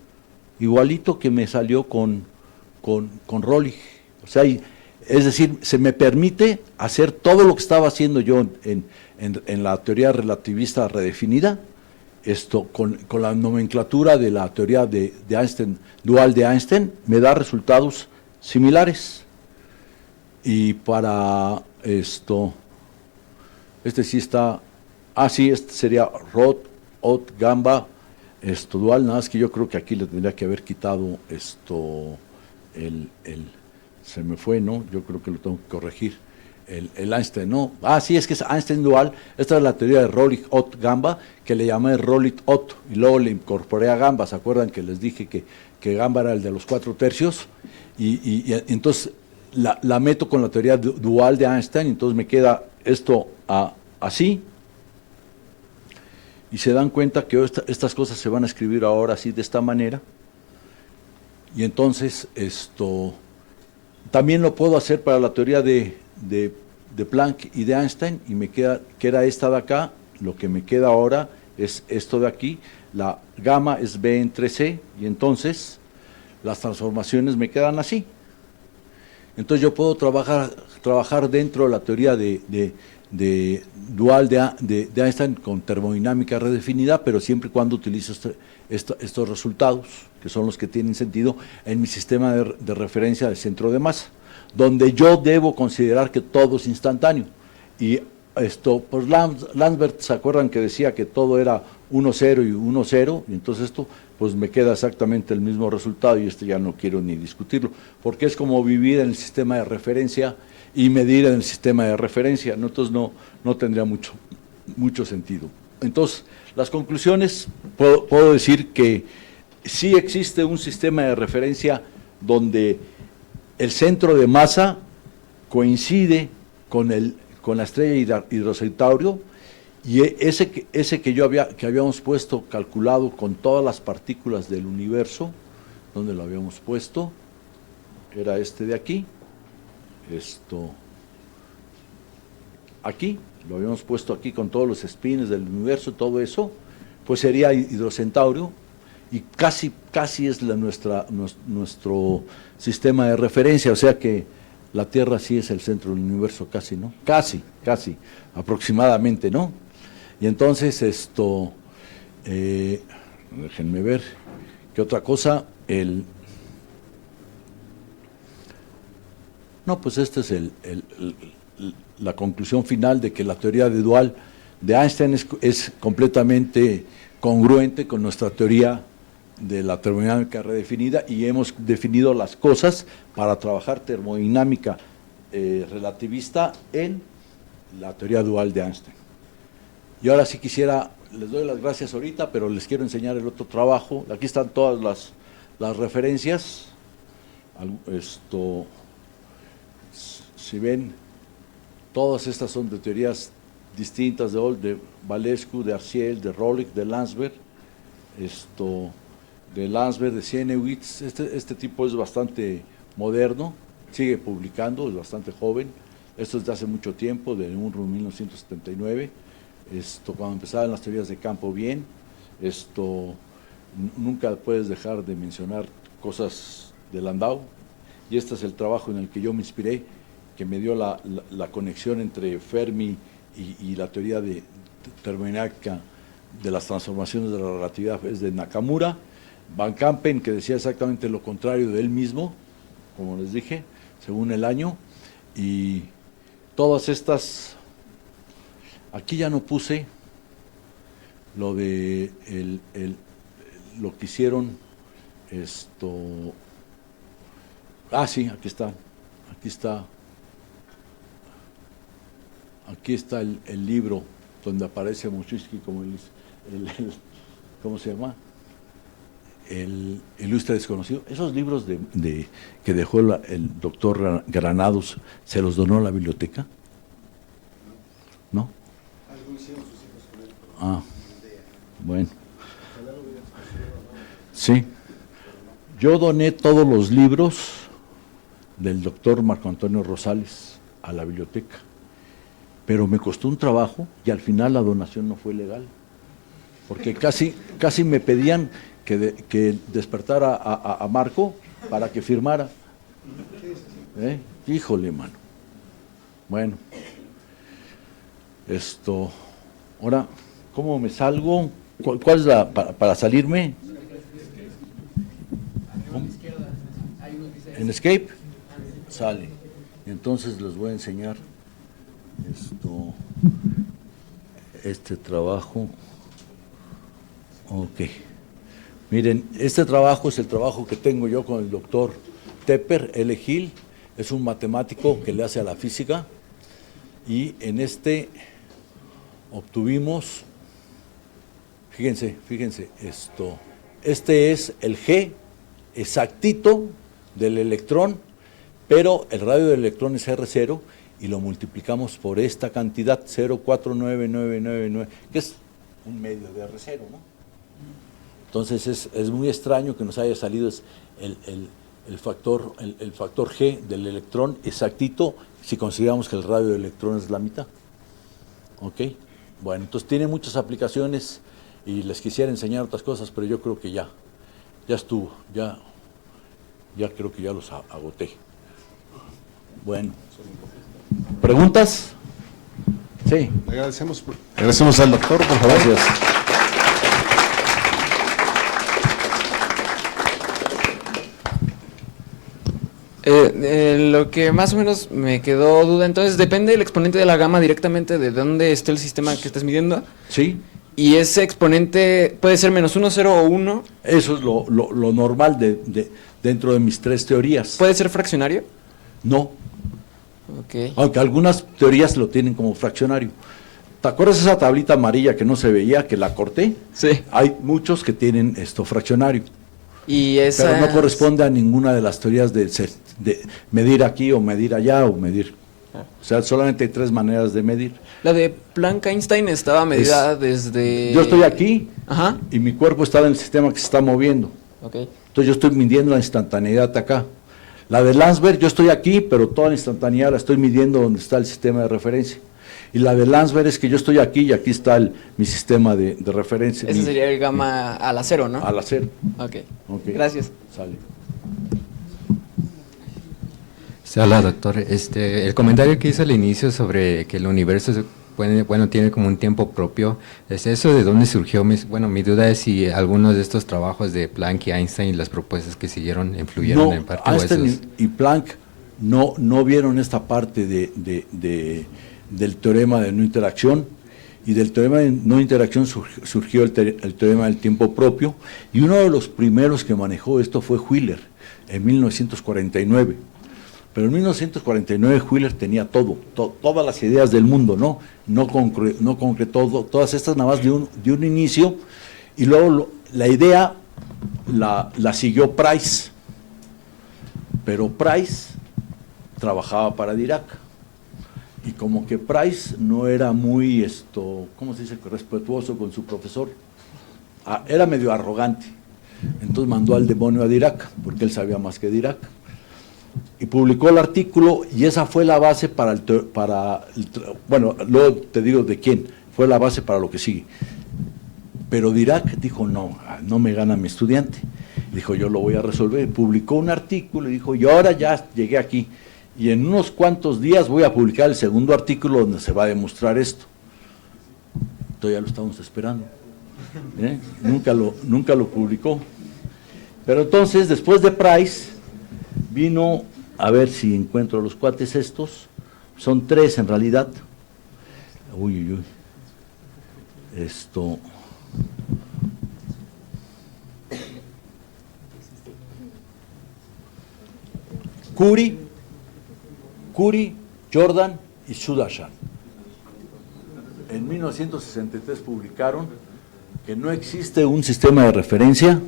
igualito que me salió con Rohlig. O sea, es decir, se me permite hacer todo lo que estaba haciendo yo en la teoría relativista redefinida, con la nomenclatura de la teoría de Einstein, dual de Einstein, me da resultados similares. Y para este sí está, sí, este sería Roth, Ott, Gamba, dual, nada más que yo creo que aquí le tendría que haber quitado se me fue, ¿no? Yo creo que lo tengo que corregir. El Einstein, ¿no? Sí, es que es Einstein dual. Esta es la teoría de Rohlig, Ott, Gamba, que le llamé Rohlig, Ott, y luego le incorporé a Gamba. ¿Se acuerdan que les dije que Gamba era el de los 4/3? Y entonces la meto con la teoría dual de Einstein, entonces me queda esto así. Y se dan cuenta que estas cosas se van a escribir ahora así, de esta manera. Y entonces también lo puedo hacer para la teoría de Planck y de Einstein, y me queda, que era esta de acá. Lo que me queda ahora es esto de aquí. La gamma es B entre C, y entonces las transformaciones me quedan así. Entonces yo puedo trabajar dentro de la teoría de dual de Einstein con termodinámica redefinida, pero siempre y cuando utilizo estos resultados, que son los que tienen sentido en mi sistema de referencia del centro de masa, donde yo debo considerar que todo es instantáneo. Y pues Landsberg, ¿se acuerdan que decía que todo era 1, 0 y 1, 0? Y entonces esto pues me queda exactamente el mismo resultado, y ya no quiero ni discutirlo, porque es como vivir en el sistema de referencia y medir en el sistema de referencia, ¿no? Entonces no tendría mucho sentido. Entonces, las conclusiones, puedo decir que sí existe un sistema de referencia donde el centro de masa coincide con la estrella Hidrocentaurio, y ese que habíamos puesto, calculado con todas las partículas del universo, ¿dónde lo habíamos puesto? Era este de aquí, aquí, lo habíamos puesto aquí con todos los spins del universo, todo eso, pues sería Hidrocentaurio, y casi es nuestro sistema de referencia, o sea que la Tierra sí es el centro del universo, casi, ¿no? Casi, aproximadamente, ¿no? Y entonces déjenme ver, ¿qué otra cosa? No, pues esta es la conclusión final, de que la teoría de dual de Einstein es completamente congruente con nuestra teoría de la termodinámica redefinida, y hemos definido las cosas para trabajar termodinámica relativista en la teoría dual de Einstein. Y ahora sí les doy las gracias ahorita, pero les quiero enseñar el otro trabajo. Aquí están todas las referencias, si ven, todas estas son de teorías distintas de Valescu, de Arciel, de Rohlich, de Landsberg, de Sienewitz. Este tipo es bastante moderno, sigue publicando, es bastante joven. Esto es de hace mucho tiempo, de Unruh 1979. Cuando empezaban las teorías de campo bien, nunca puedes dejar de mencionar cosas de Landau, y este es el trabajo en el que yo me inspiré, que me dio la conexión entre Fermi y la teoría termodinámica de las transformaciones de la relatividad, es de Nakamura. Van Kampen, que decía exactamente lo contrario de él mismo, como les dije, según el año, y todas estas, aquí ya no puse lo de lo que hicieron, sí, aquí está el libro donde aparece Muschinsky como ¿cómo se llama? El ilustre desconocido. Esos libros que dejó el doctor Granados, ¿se los donó a la biblioteca? ¿No? Ah, bueno. Sí. Yo doné todos los libros del doctor Marco Antonio Rosales a la biblioteca, pero me costó un trabajo y al final la donación no fue legal, porque casi me pedían que despertara a Marco para que firmara. Híjole, mano. Bueno, ahora, ¿cómo me salgo? ¿Cuál es para salirme? ¿En Escape? Sale. Entonces les voy a enseñar este trabajo. Ok. Miren, este trabajo es el trabajo que tengo yo con el doctor Tepper L. Hill, es un matemático que le hace a la física, y en obtuvimos, fíjense, este es el G exactito del electrón, pero el radio del electrón es R0 y lo multiplicamos por esta cantidad, 0,49999, que es un medio de R0, ¿no? Entonces es muy extraño que nos haya salido el factor G del electrón exactito, si consideramos que el radio del electrón es la mitad. ¿Ok? Bueno, entonces tiene muchas aplicaciones y les quisiera enseñar otras cosas, pero yo creo que ya estuvo, ya creo que ya los agoté. Bueno, ¿preguntas? Sí. Agradecemos al doctor, por favor. Gracias. Lo que más o menos me quedó duda, entonces, ¿depende el exponente de la gama directamente de dónde esté el sistema que estás midiendo? Sí. ¿Y ese exponente puede ser -1, 0 o 1? Eso es lo normal dentro de mis tres teorías. ¿Puede ser fraccionario? No. Ok. Aunque algunas teorías lo tienen como fraccionario. ¿Te acuerdas esa tablita amarilla que no se veía, que la corté? Sí. Hay muchos que tienen esto fraccionario. Y esa... Pero no corresponde a ninguna de las teorías de medir aquí o medir allá o medir. O sea, solamente hay tres maneras de medir. La de Planck-Einstein estaba medida desde... Yo estoy aquí. Ajá. Y mi cuerpo está en el sistema que se está moviendo. Ok. Entonces yo estoy midiendo la instantaneidad acá. La de Landsberg, yo estoy aquí, pero toda la instantaneidad la estoy midiendo donde está el sistema de referencia. Y la de Landsberg es que yo estoy aquí y aquí está mi sistema de referencia. Ese sería el gamma a la 0, ¿no? A la 0. Ok. Okay. Gracias. Sale. Hola, doctor. El comentario que hizo al inicio sobre que el universo tiene como un tiempo propio, ¿es eso de dónde surgió? Mi duda es si algunos de estos trabajos de Planck y Einstein y las propuestas que siguieron influyeron en parte. Einstein y Planck no vieron esta parte del teorema de no interacción, y del teorema de no interacción surgió el teorema del tiempo propio, y uno de los primeros que manejó esto fue Wheeler, en 1949. Pero en 1949 Wheeler tenía todas las ideas del mundo, no concretó todas estas nada más de un inicio, y luego la idea la siguió Price, pero Price trabajaba para Dirac. Y como que Price no era muy, ¿cómo se dice?, respetuoso con su profesor. Era medio arrogante. Entonces mandó al demonio a Dirac, porque él sabía más que Dirac. Y publicó el artículo, y esa fue la base bueno, luego te digo de quién, fue la base para lo que sigue. Pero Dirac dijo, no me gana mi estudiante. Dijo, yo lo voy a resolver. Publicó un artículo y dijo, y ahora ya llegué aquí. Y en unos cuantos días voy a publicar el segundo artículo donde se va a demostrar esto. Entonces ya lo estamos esperando. Nunca lo publicó. Pero entonces, después de Price, vino, a ver si encuentro los cuates estos, son 3 en realidad. Uy. Curie, Jordan y Sudarshan. En 1963 publicaron que no existe un sistema de referencia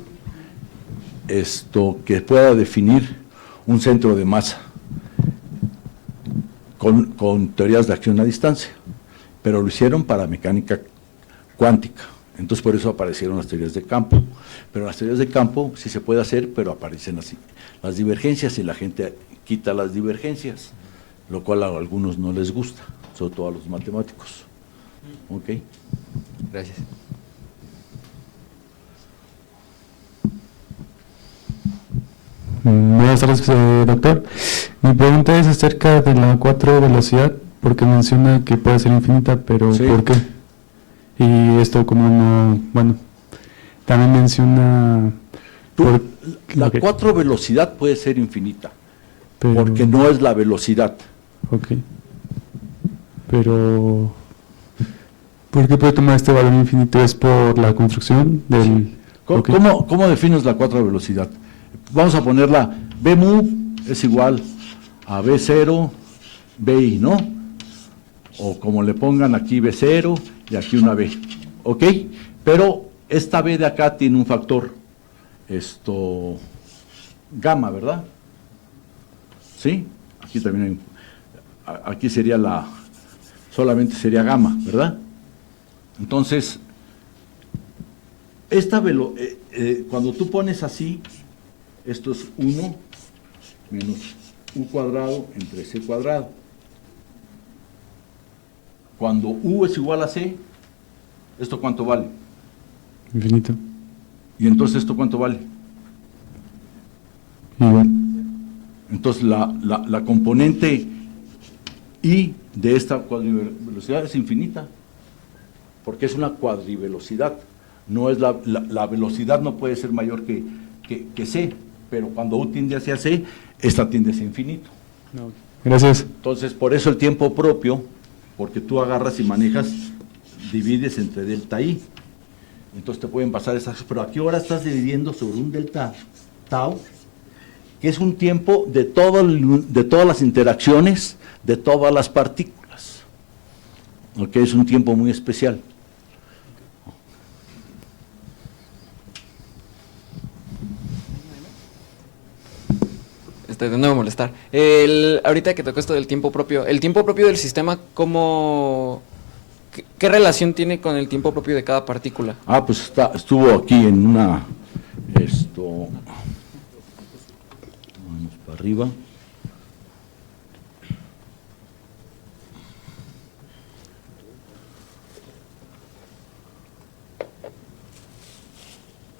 que pueda definir un centro de masa con teorías de acción a distancia, pero lo hicieron para mecánica cuántica. Entonces por eso aparecieron las teorías de campo. Pero las teorías de campo sí se puede hacer, pero aparecen así las divergencias y la gente quita las divergencias, lo cual a algunos no les gusta, sobre todo a los matemáticos. ¿Ok? Gracias. Buenas tardes, doctor. Mi pregunta es acerca de la 4 velocidad, porque menciona que puede ser infinita, pero Sí. ¿por qué? Y esto como no, bueno, también menciona... La ok, 4 velocidad puede ser infinita, pero- porque no es la velocidad. Ok. Pero... ¿por qué puede tomar este valor infinito? ¿Es por la construcción del...? ¿Cómo, Ok. cómo defines la 4 velocidad? Vamos a ponerla, B mu es igual a B0, BI, ¿no? O como le pongan aquí B0 y aquí una B, ¿ok? Pero esta B de acá tiene un factor, gamma, ¿verdad? ¿Sí? Aquí también aquí sería solamente sería gamma, ¿verdad? Entonces, cuando tú pones así, esto es 1 menos u cuadrado entre c cuadrado. Cuando u es igual a c, ¿esto cuánto vale? Infinito. Y entonces, ¿esto cuánto vale? Igual. Entonces, la componente i de esta cuadrivelocidad es infinita, porque es una cuadrivelocidad. No es la velocidad no puede ser mayor que c, pero cuando u tiende hacia c, esta tiende hacia infinito. Gracias. Entonces, por eso el tiempo propio, porque tú agarras y manejas, divides entre delta i. Entonces te pueden pasar esas, pero aquí ahora estás dividiendo sobre un delta tau, que es un tiempo de todas las interacciones de todas las partículas. ¿Ok? Es un tiempo muy especial. De nuevo molestar. Ahorita que tocó esto del tiempo propio, el tiempo propio del sistema, ¿qué relación tiene con el tiempo propio de cada partícula? Pues estuvo aquí en una, vamos para arriba.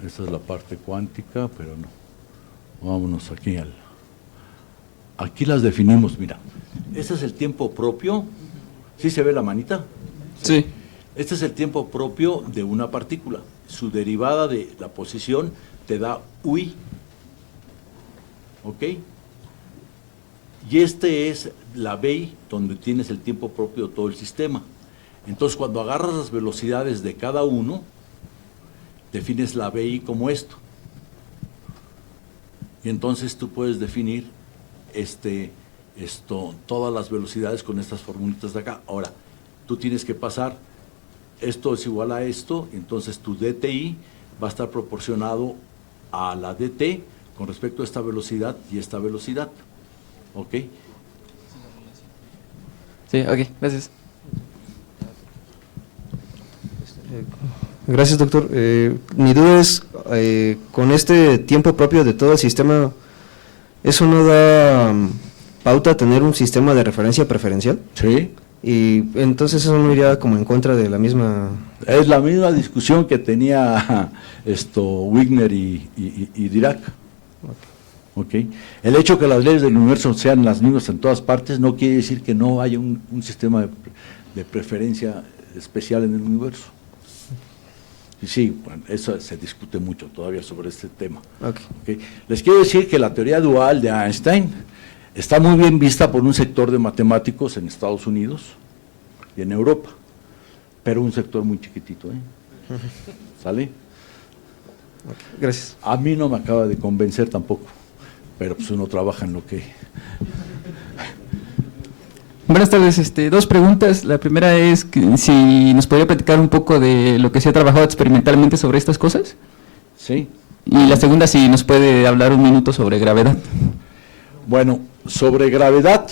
Esta es la parte cuántica, pero no. Vámonos aquí Aquí las definimos, mira. Este es el tiempo propio. ¿Sí se ve la manita? Sí. Este es el tiempo propio de una partícula. Su derivada de la posición te da UI. ¿Ok? Y este es la BI, donde tienes el tiempo propio de todo el sistema. Entonces, cuando agarras las velocidades de cada uno, defines la BI como esto. Y entonces tú puedes definir todas las velocidades con estas formulitas de acá. Ahora, tú tienes que pasar, esto es igual a esto, entonces tu DTI va a estar proporcionado a la DT con respecto a esta velocidad y esta velocidad. ¿Ok? Sí, ok, gracias. Gracias, doctor. Mi duda es, con este tiempo propio de todo el sistema, ¿eso no da pauta a tener un sistema de referencia preferencial? Sí. Y entonces eso no iría como en contra de la misma... Es la misma discusión que tenía Wigner y Dirac. Okay. El hecho que las leyes del universo sean las mismas en todas partes no quiere decir que no haya un sistema de preferencia especial en el universo. Y sí, bueno, eso se discute mucho todavía sobre este tema. Okay. Les quiero decir que la teoría dual de Einstein está muy bien vista por un sector de matemáticos en Estados Unidos y en Europa, pero un sector muy chiquitito. ¿Sale? Gracias. A mí no me acaba de convencer tampoco, pero pues uno trabaja en lo que... Buenas tardes, dos preguntas. La primera es que si nos podría platicar un poco de lo que se ha trabajado experimentalmente sobre estas cosas. Sí. Y la segunda, si nos puede hablar un minuto sobre gravedad. Bueno, sobre gravedad,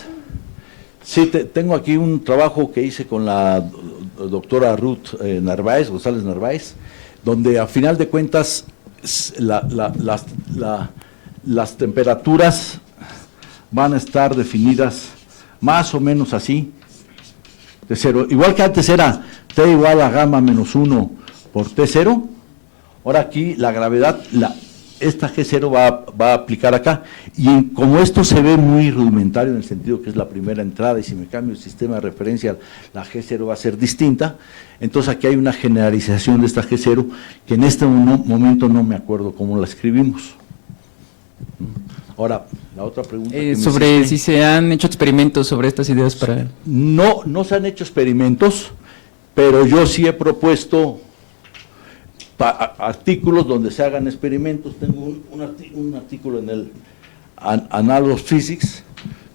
sí, tengo aquí un trabajo que hice con la doctora Ruth González Narváez, donde a final de cuentas las temperaturas van a estar definidas más o menos así, de cero. Igual que antes era T igual a gamma menos 1 por T0, ahora aquí la gravedad, esta G0 va a aplicar acá, y como esto se ve muy rudimentario en el sentido que es la primera entrada, y si me cambio el sistema de referencia, la G0 va a ser distinta, entonces aquí hay una generalización de esta G0, que en este momento no me acuerdo cómo la escribimos. Ahora, la otra pregunta que me sobre hiciste, si se han hecho experimentos sobre estas ideas para... no se han hecho experimentos, pero yo sí he propuesto artículos donde se hagan experimentos. Tengo un artículo en el Annals of Physics,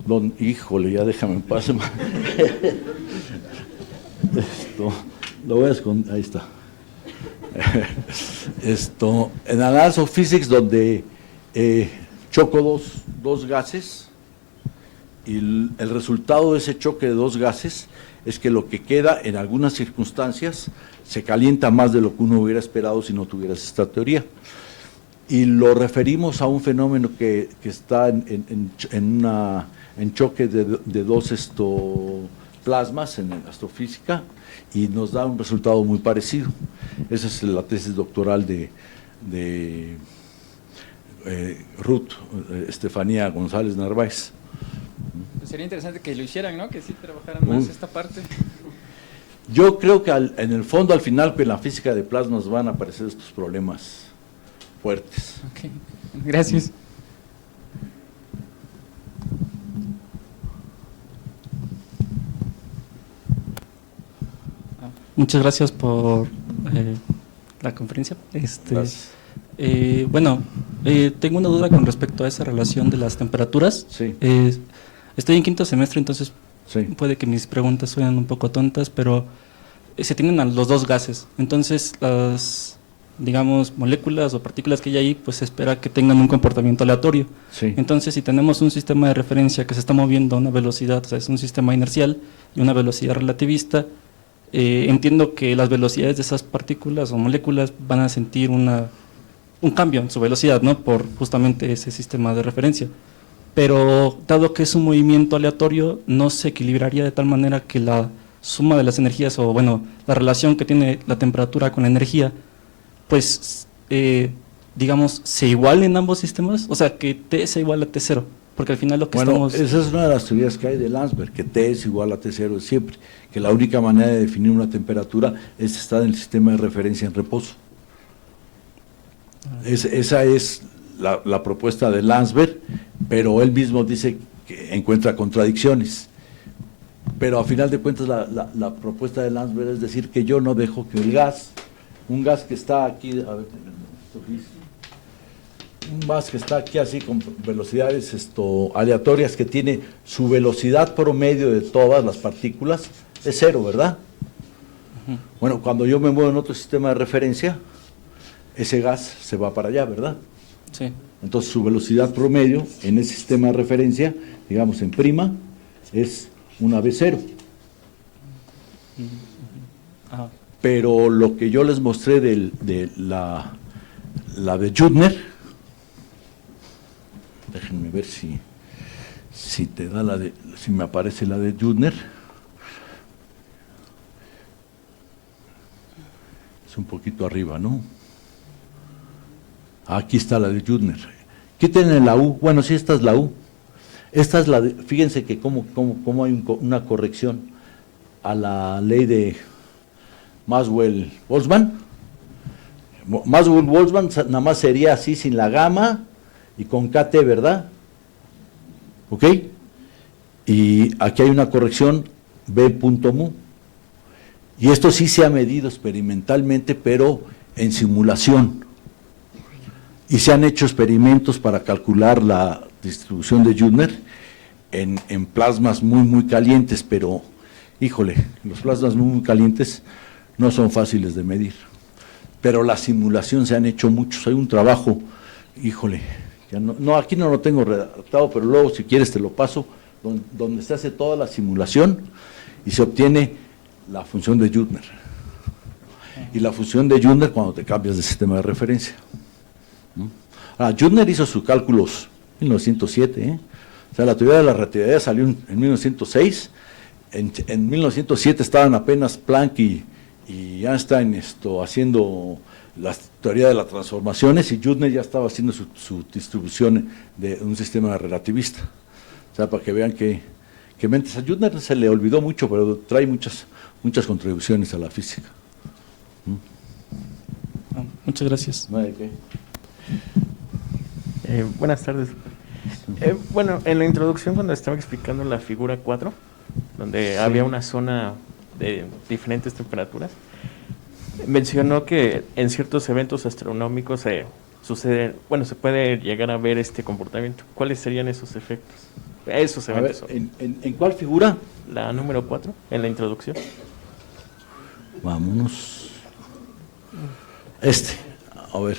donde, híjole, ya déjame en paz. Lo voy a esconder, ahí está. En Annals of Physics, donde choco dos gases, y el resultado de ese choque de dos gases es que lo que queda en algunas circunstancias se calienta más de lo que uno hubiera esperado si no tuvieras esta teoría. Y lo referimos a un fenómeno que está en choque de dos plasmas en la astrofísica, y nos da un resultado muy parecido. Esa es la tesis doctoral de Ruth Estefanía González Narváez. Pues sería interesante que lo hicieran, ¿no? Que sí trabajaran más esta parte. Yo creo que en el fondo, al final, en la física de plasmas van a aparecer estos problemas fuertes. Ok, gracias. Muchas gracias por la conferencia. Gracias. Tengo una duda con respecto a esa relación de las temperaturas. Sí. Estoy en quinto semestre, entonces Sí. puede que mis preguntas suenen un poco tontas, pero se tienen a los dos gases. Entonces, las, digamos, moléculas o partículas que hay ahí, pues se espera que tengan un comportamiento aleatorio. Sí. Entonces, si tenemos un sistema de referencia que se está moviendo a una velocidad, o sea, es un sistema inercial y una velocidad relativista, entiendo que las velocidades de esas partículas o moléculas van a sentir un cambio en su velocidad, ¿no? Por justamente ese sistema de referencia. Pero dado que es un movimiento aleatorio, no se equilibraría de tal manera que la suma de las energías, o bueno, la relación que tiene la temperatura con la energía, pues, digamos, se iguale en ambos sistemas, o sea, que T sea igual a T0, porque al final lo que estamos... Esa es una de las teorías que hay de Landsberg, que T es igual a T0 siempre, que la única manera de definir una temperatura es estar en el sistema de referencia en reposo. Esa es la propuesta de Landsberg, pero él mismo dice que encuentra contradicciones. Pero a final de cuentas la propuesta de Landsberg es decir que yo no dejo que un gas que está aquí, a ver, un gas que está aquí así con velocidades aleatorias, que tiene su velocidad promedio de todas las partículas, es cero, ¿verdad? Bueno, cuando yo me muevo en otro sistema de referencia, ese gas se va para allá, ¿verdad? Sí. Entonces su velocidad promedio en ese sistema de referencia, digamos en prima, es una V0. Ajá. Pero lo que yo les mostré de la de Judner, déjenme ver si te da si me aparece la de Judner. Es un poquito arriba, ¿no? Aquí está la de Judner. Quiten la U. Bueno, sí, esta es la U. Esta es la de, fíjense que cómo hay una corrección a la ley de Maxwell-Boltzmann. Maxwell-Boltzmann nada más sería así sin la gamma y con KT, ¿verdad? ¿Ok? Y aquí hay una corrección B.mu. Y esto sí se ha medido experimentalmente, pero en simulación. Y se han hecho experimentos para calcular la distribución de Judner en plasmas muy calientes, pero, híjole, los plasmas muy calientes no son fáciles de medir. Pero la simulación se han hecho muchos. Hay un trabajo, híjole, ya aquí no lo tengo redactado, pero luego si quieres te lo paso, donde se hace toda la simulación y se obtiene la función de Judner. Y la función de Judner cuando te cambias de sistema de referencia. Judner hizo sus cálculos en 1907, O sea, la teoría de la relatividad salió en 1906. En 1907 estaban apenas Planck y Einstein haciendo la teoría de las transformaciones, y Judner ya estaba haciendo su distribución de un sistema relativista. O sea, para que vean que mentes a Judner se le olvidó mucho, pero trae muchas contribuciones a la física. Muchas gracias. No hay de qué. Buenas tardes. Bueno, en la introducción cuando estaba explicando la figura 4, donde había una zona de diferentes temperaturas, mencionó que en ciertos eventos astronómicos se puede llegar a ver este comportamiento. ¿Cuáles serían esos efectos? Esos A ver, eventos. ¿en cuál figura? La número 4, en la introducción. Vámonos. A ver.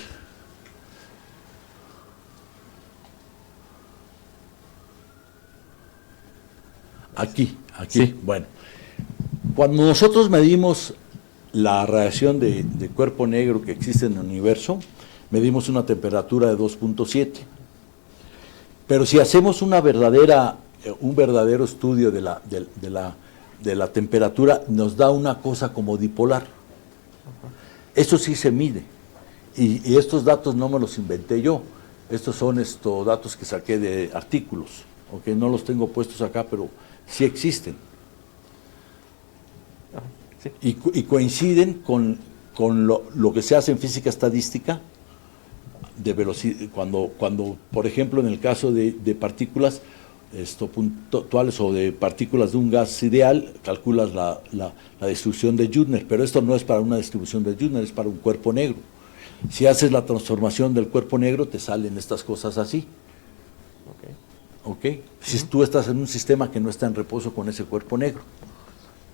Aquí. Sí. Bueno, cuando nosotros medimos la radiación de cuerpo negro que existe en el universo, medimos una temperatura de 2.7. Pero si hacemos un verdadero estudio de la temperatura, nos da una cosa como dipolar. Eso sí se mide. Y estos datos no me los inventé yo. Estos son datos que saqué de artículos, aunque no los tengo puestos acá, pero sí existen. Sí. Y coinciden con lo que se hace en física estadística de velocidad, cuando, por ejemplo, en el caso de partículas puntuales o de partículas de un gas ideal, calculas la distribución de Judner, pero esto no es para una distribución de Judner, es para un cuerpo negro. Si haces la transformación del cuerpo negro, te salen estas cosas así. ¿Ok? Si tú estás en un sistema que no está en reposo con ese cuerpo negro.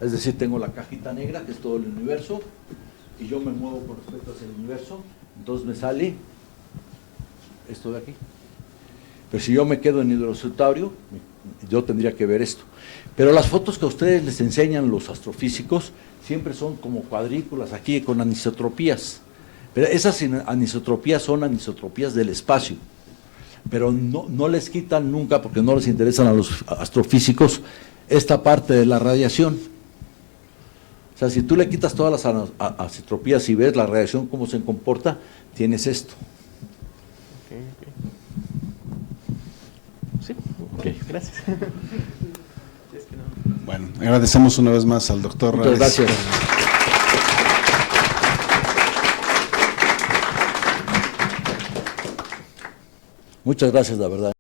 Es decir, tengo la cajita negra, que es todo el universo, y yo me muevo con respecto hacia el universo, entonces me sale esto de aquí. Pero si yo me quedo en hidrosaurio, yo tendría que ver esto. Pero las fotos que a ustedes les enseñan los astrofísicos siempre son como cuadrículas aquí con anisotropías. Pero esas anisotropías son anisotropías del espacio. Pero no les quitan nunca, porque no les interesan a los astrofísicos, esta parte de la radiación. O sea, si tú le quitas todas las anisotropías y ves la radiación cómo se comporta, tienes esto. Sí, gracias. Bueno, agradecemos una vez más al doctor Muchas Rales. gracias. Muchas gracias, la verdad.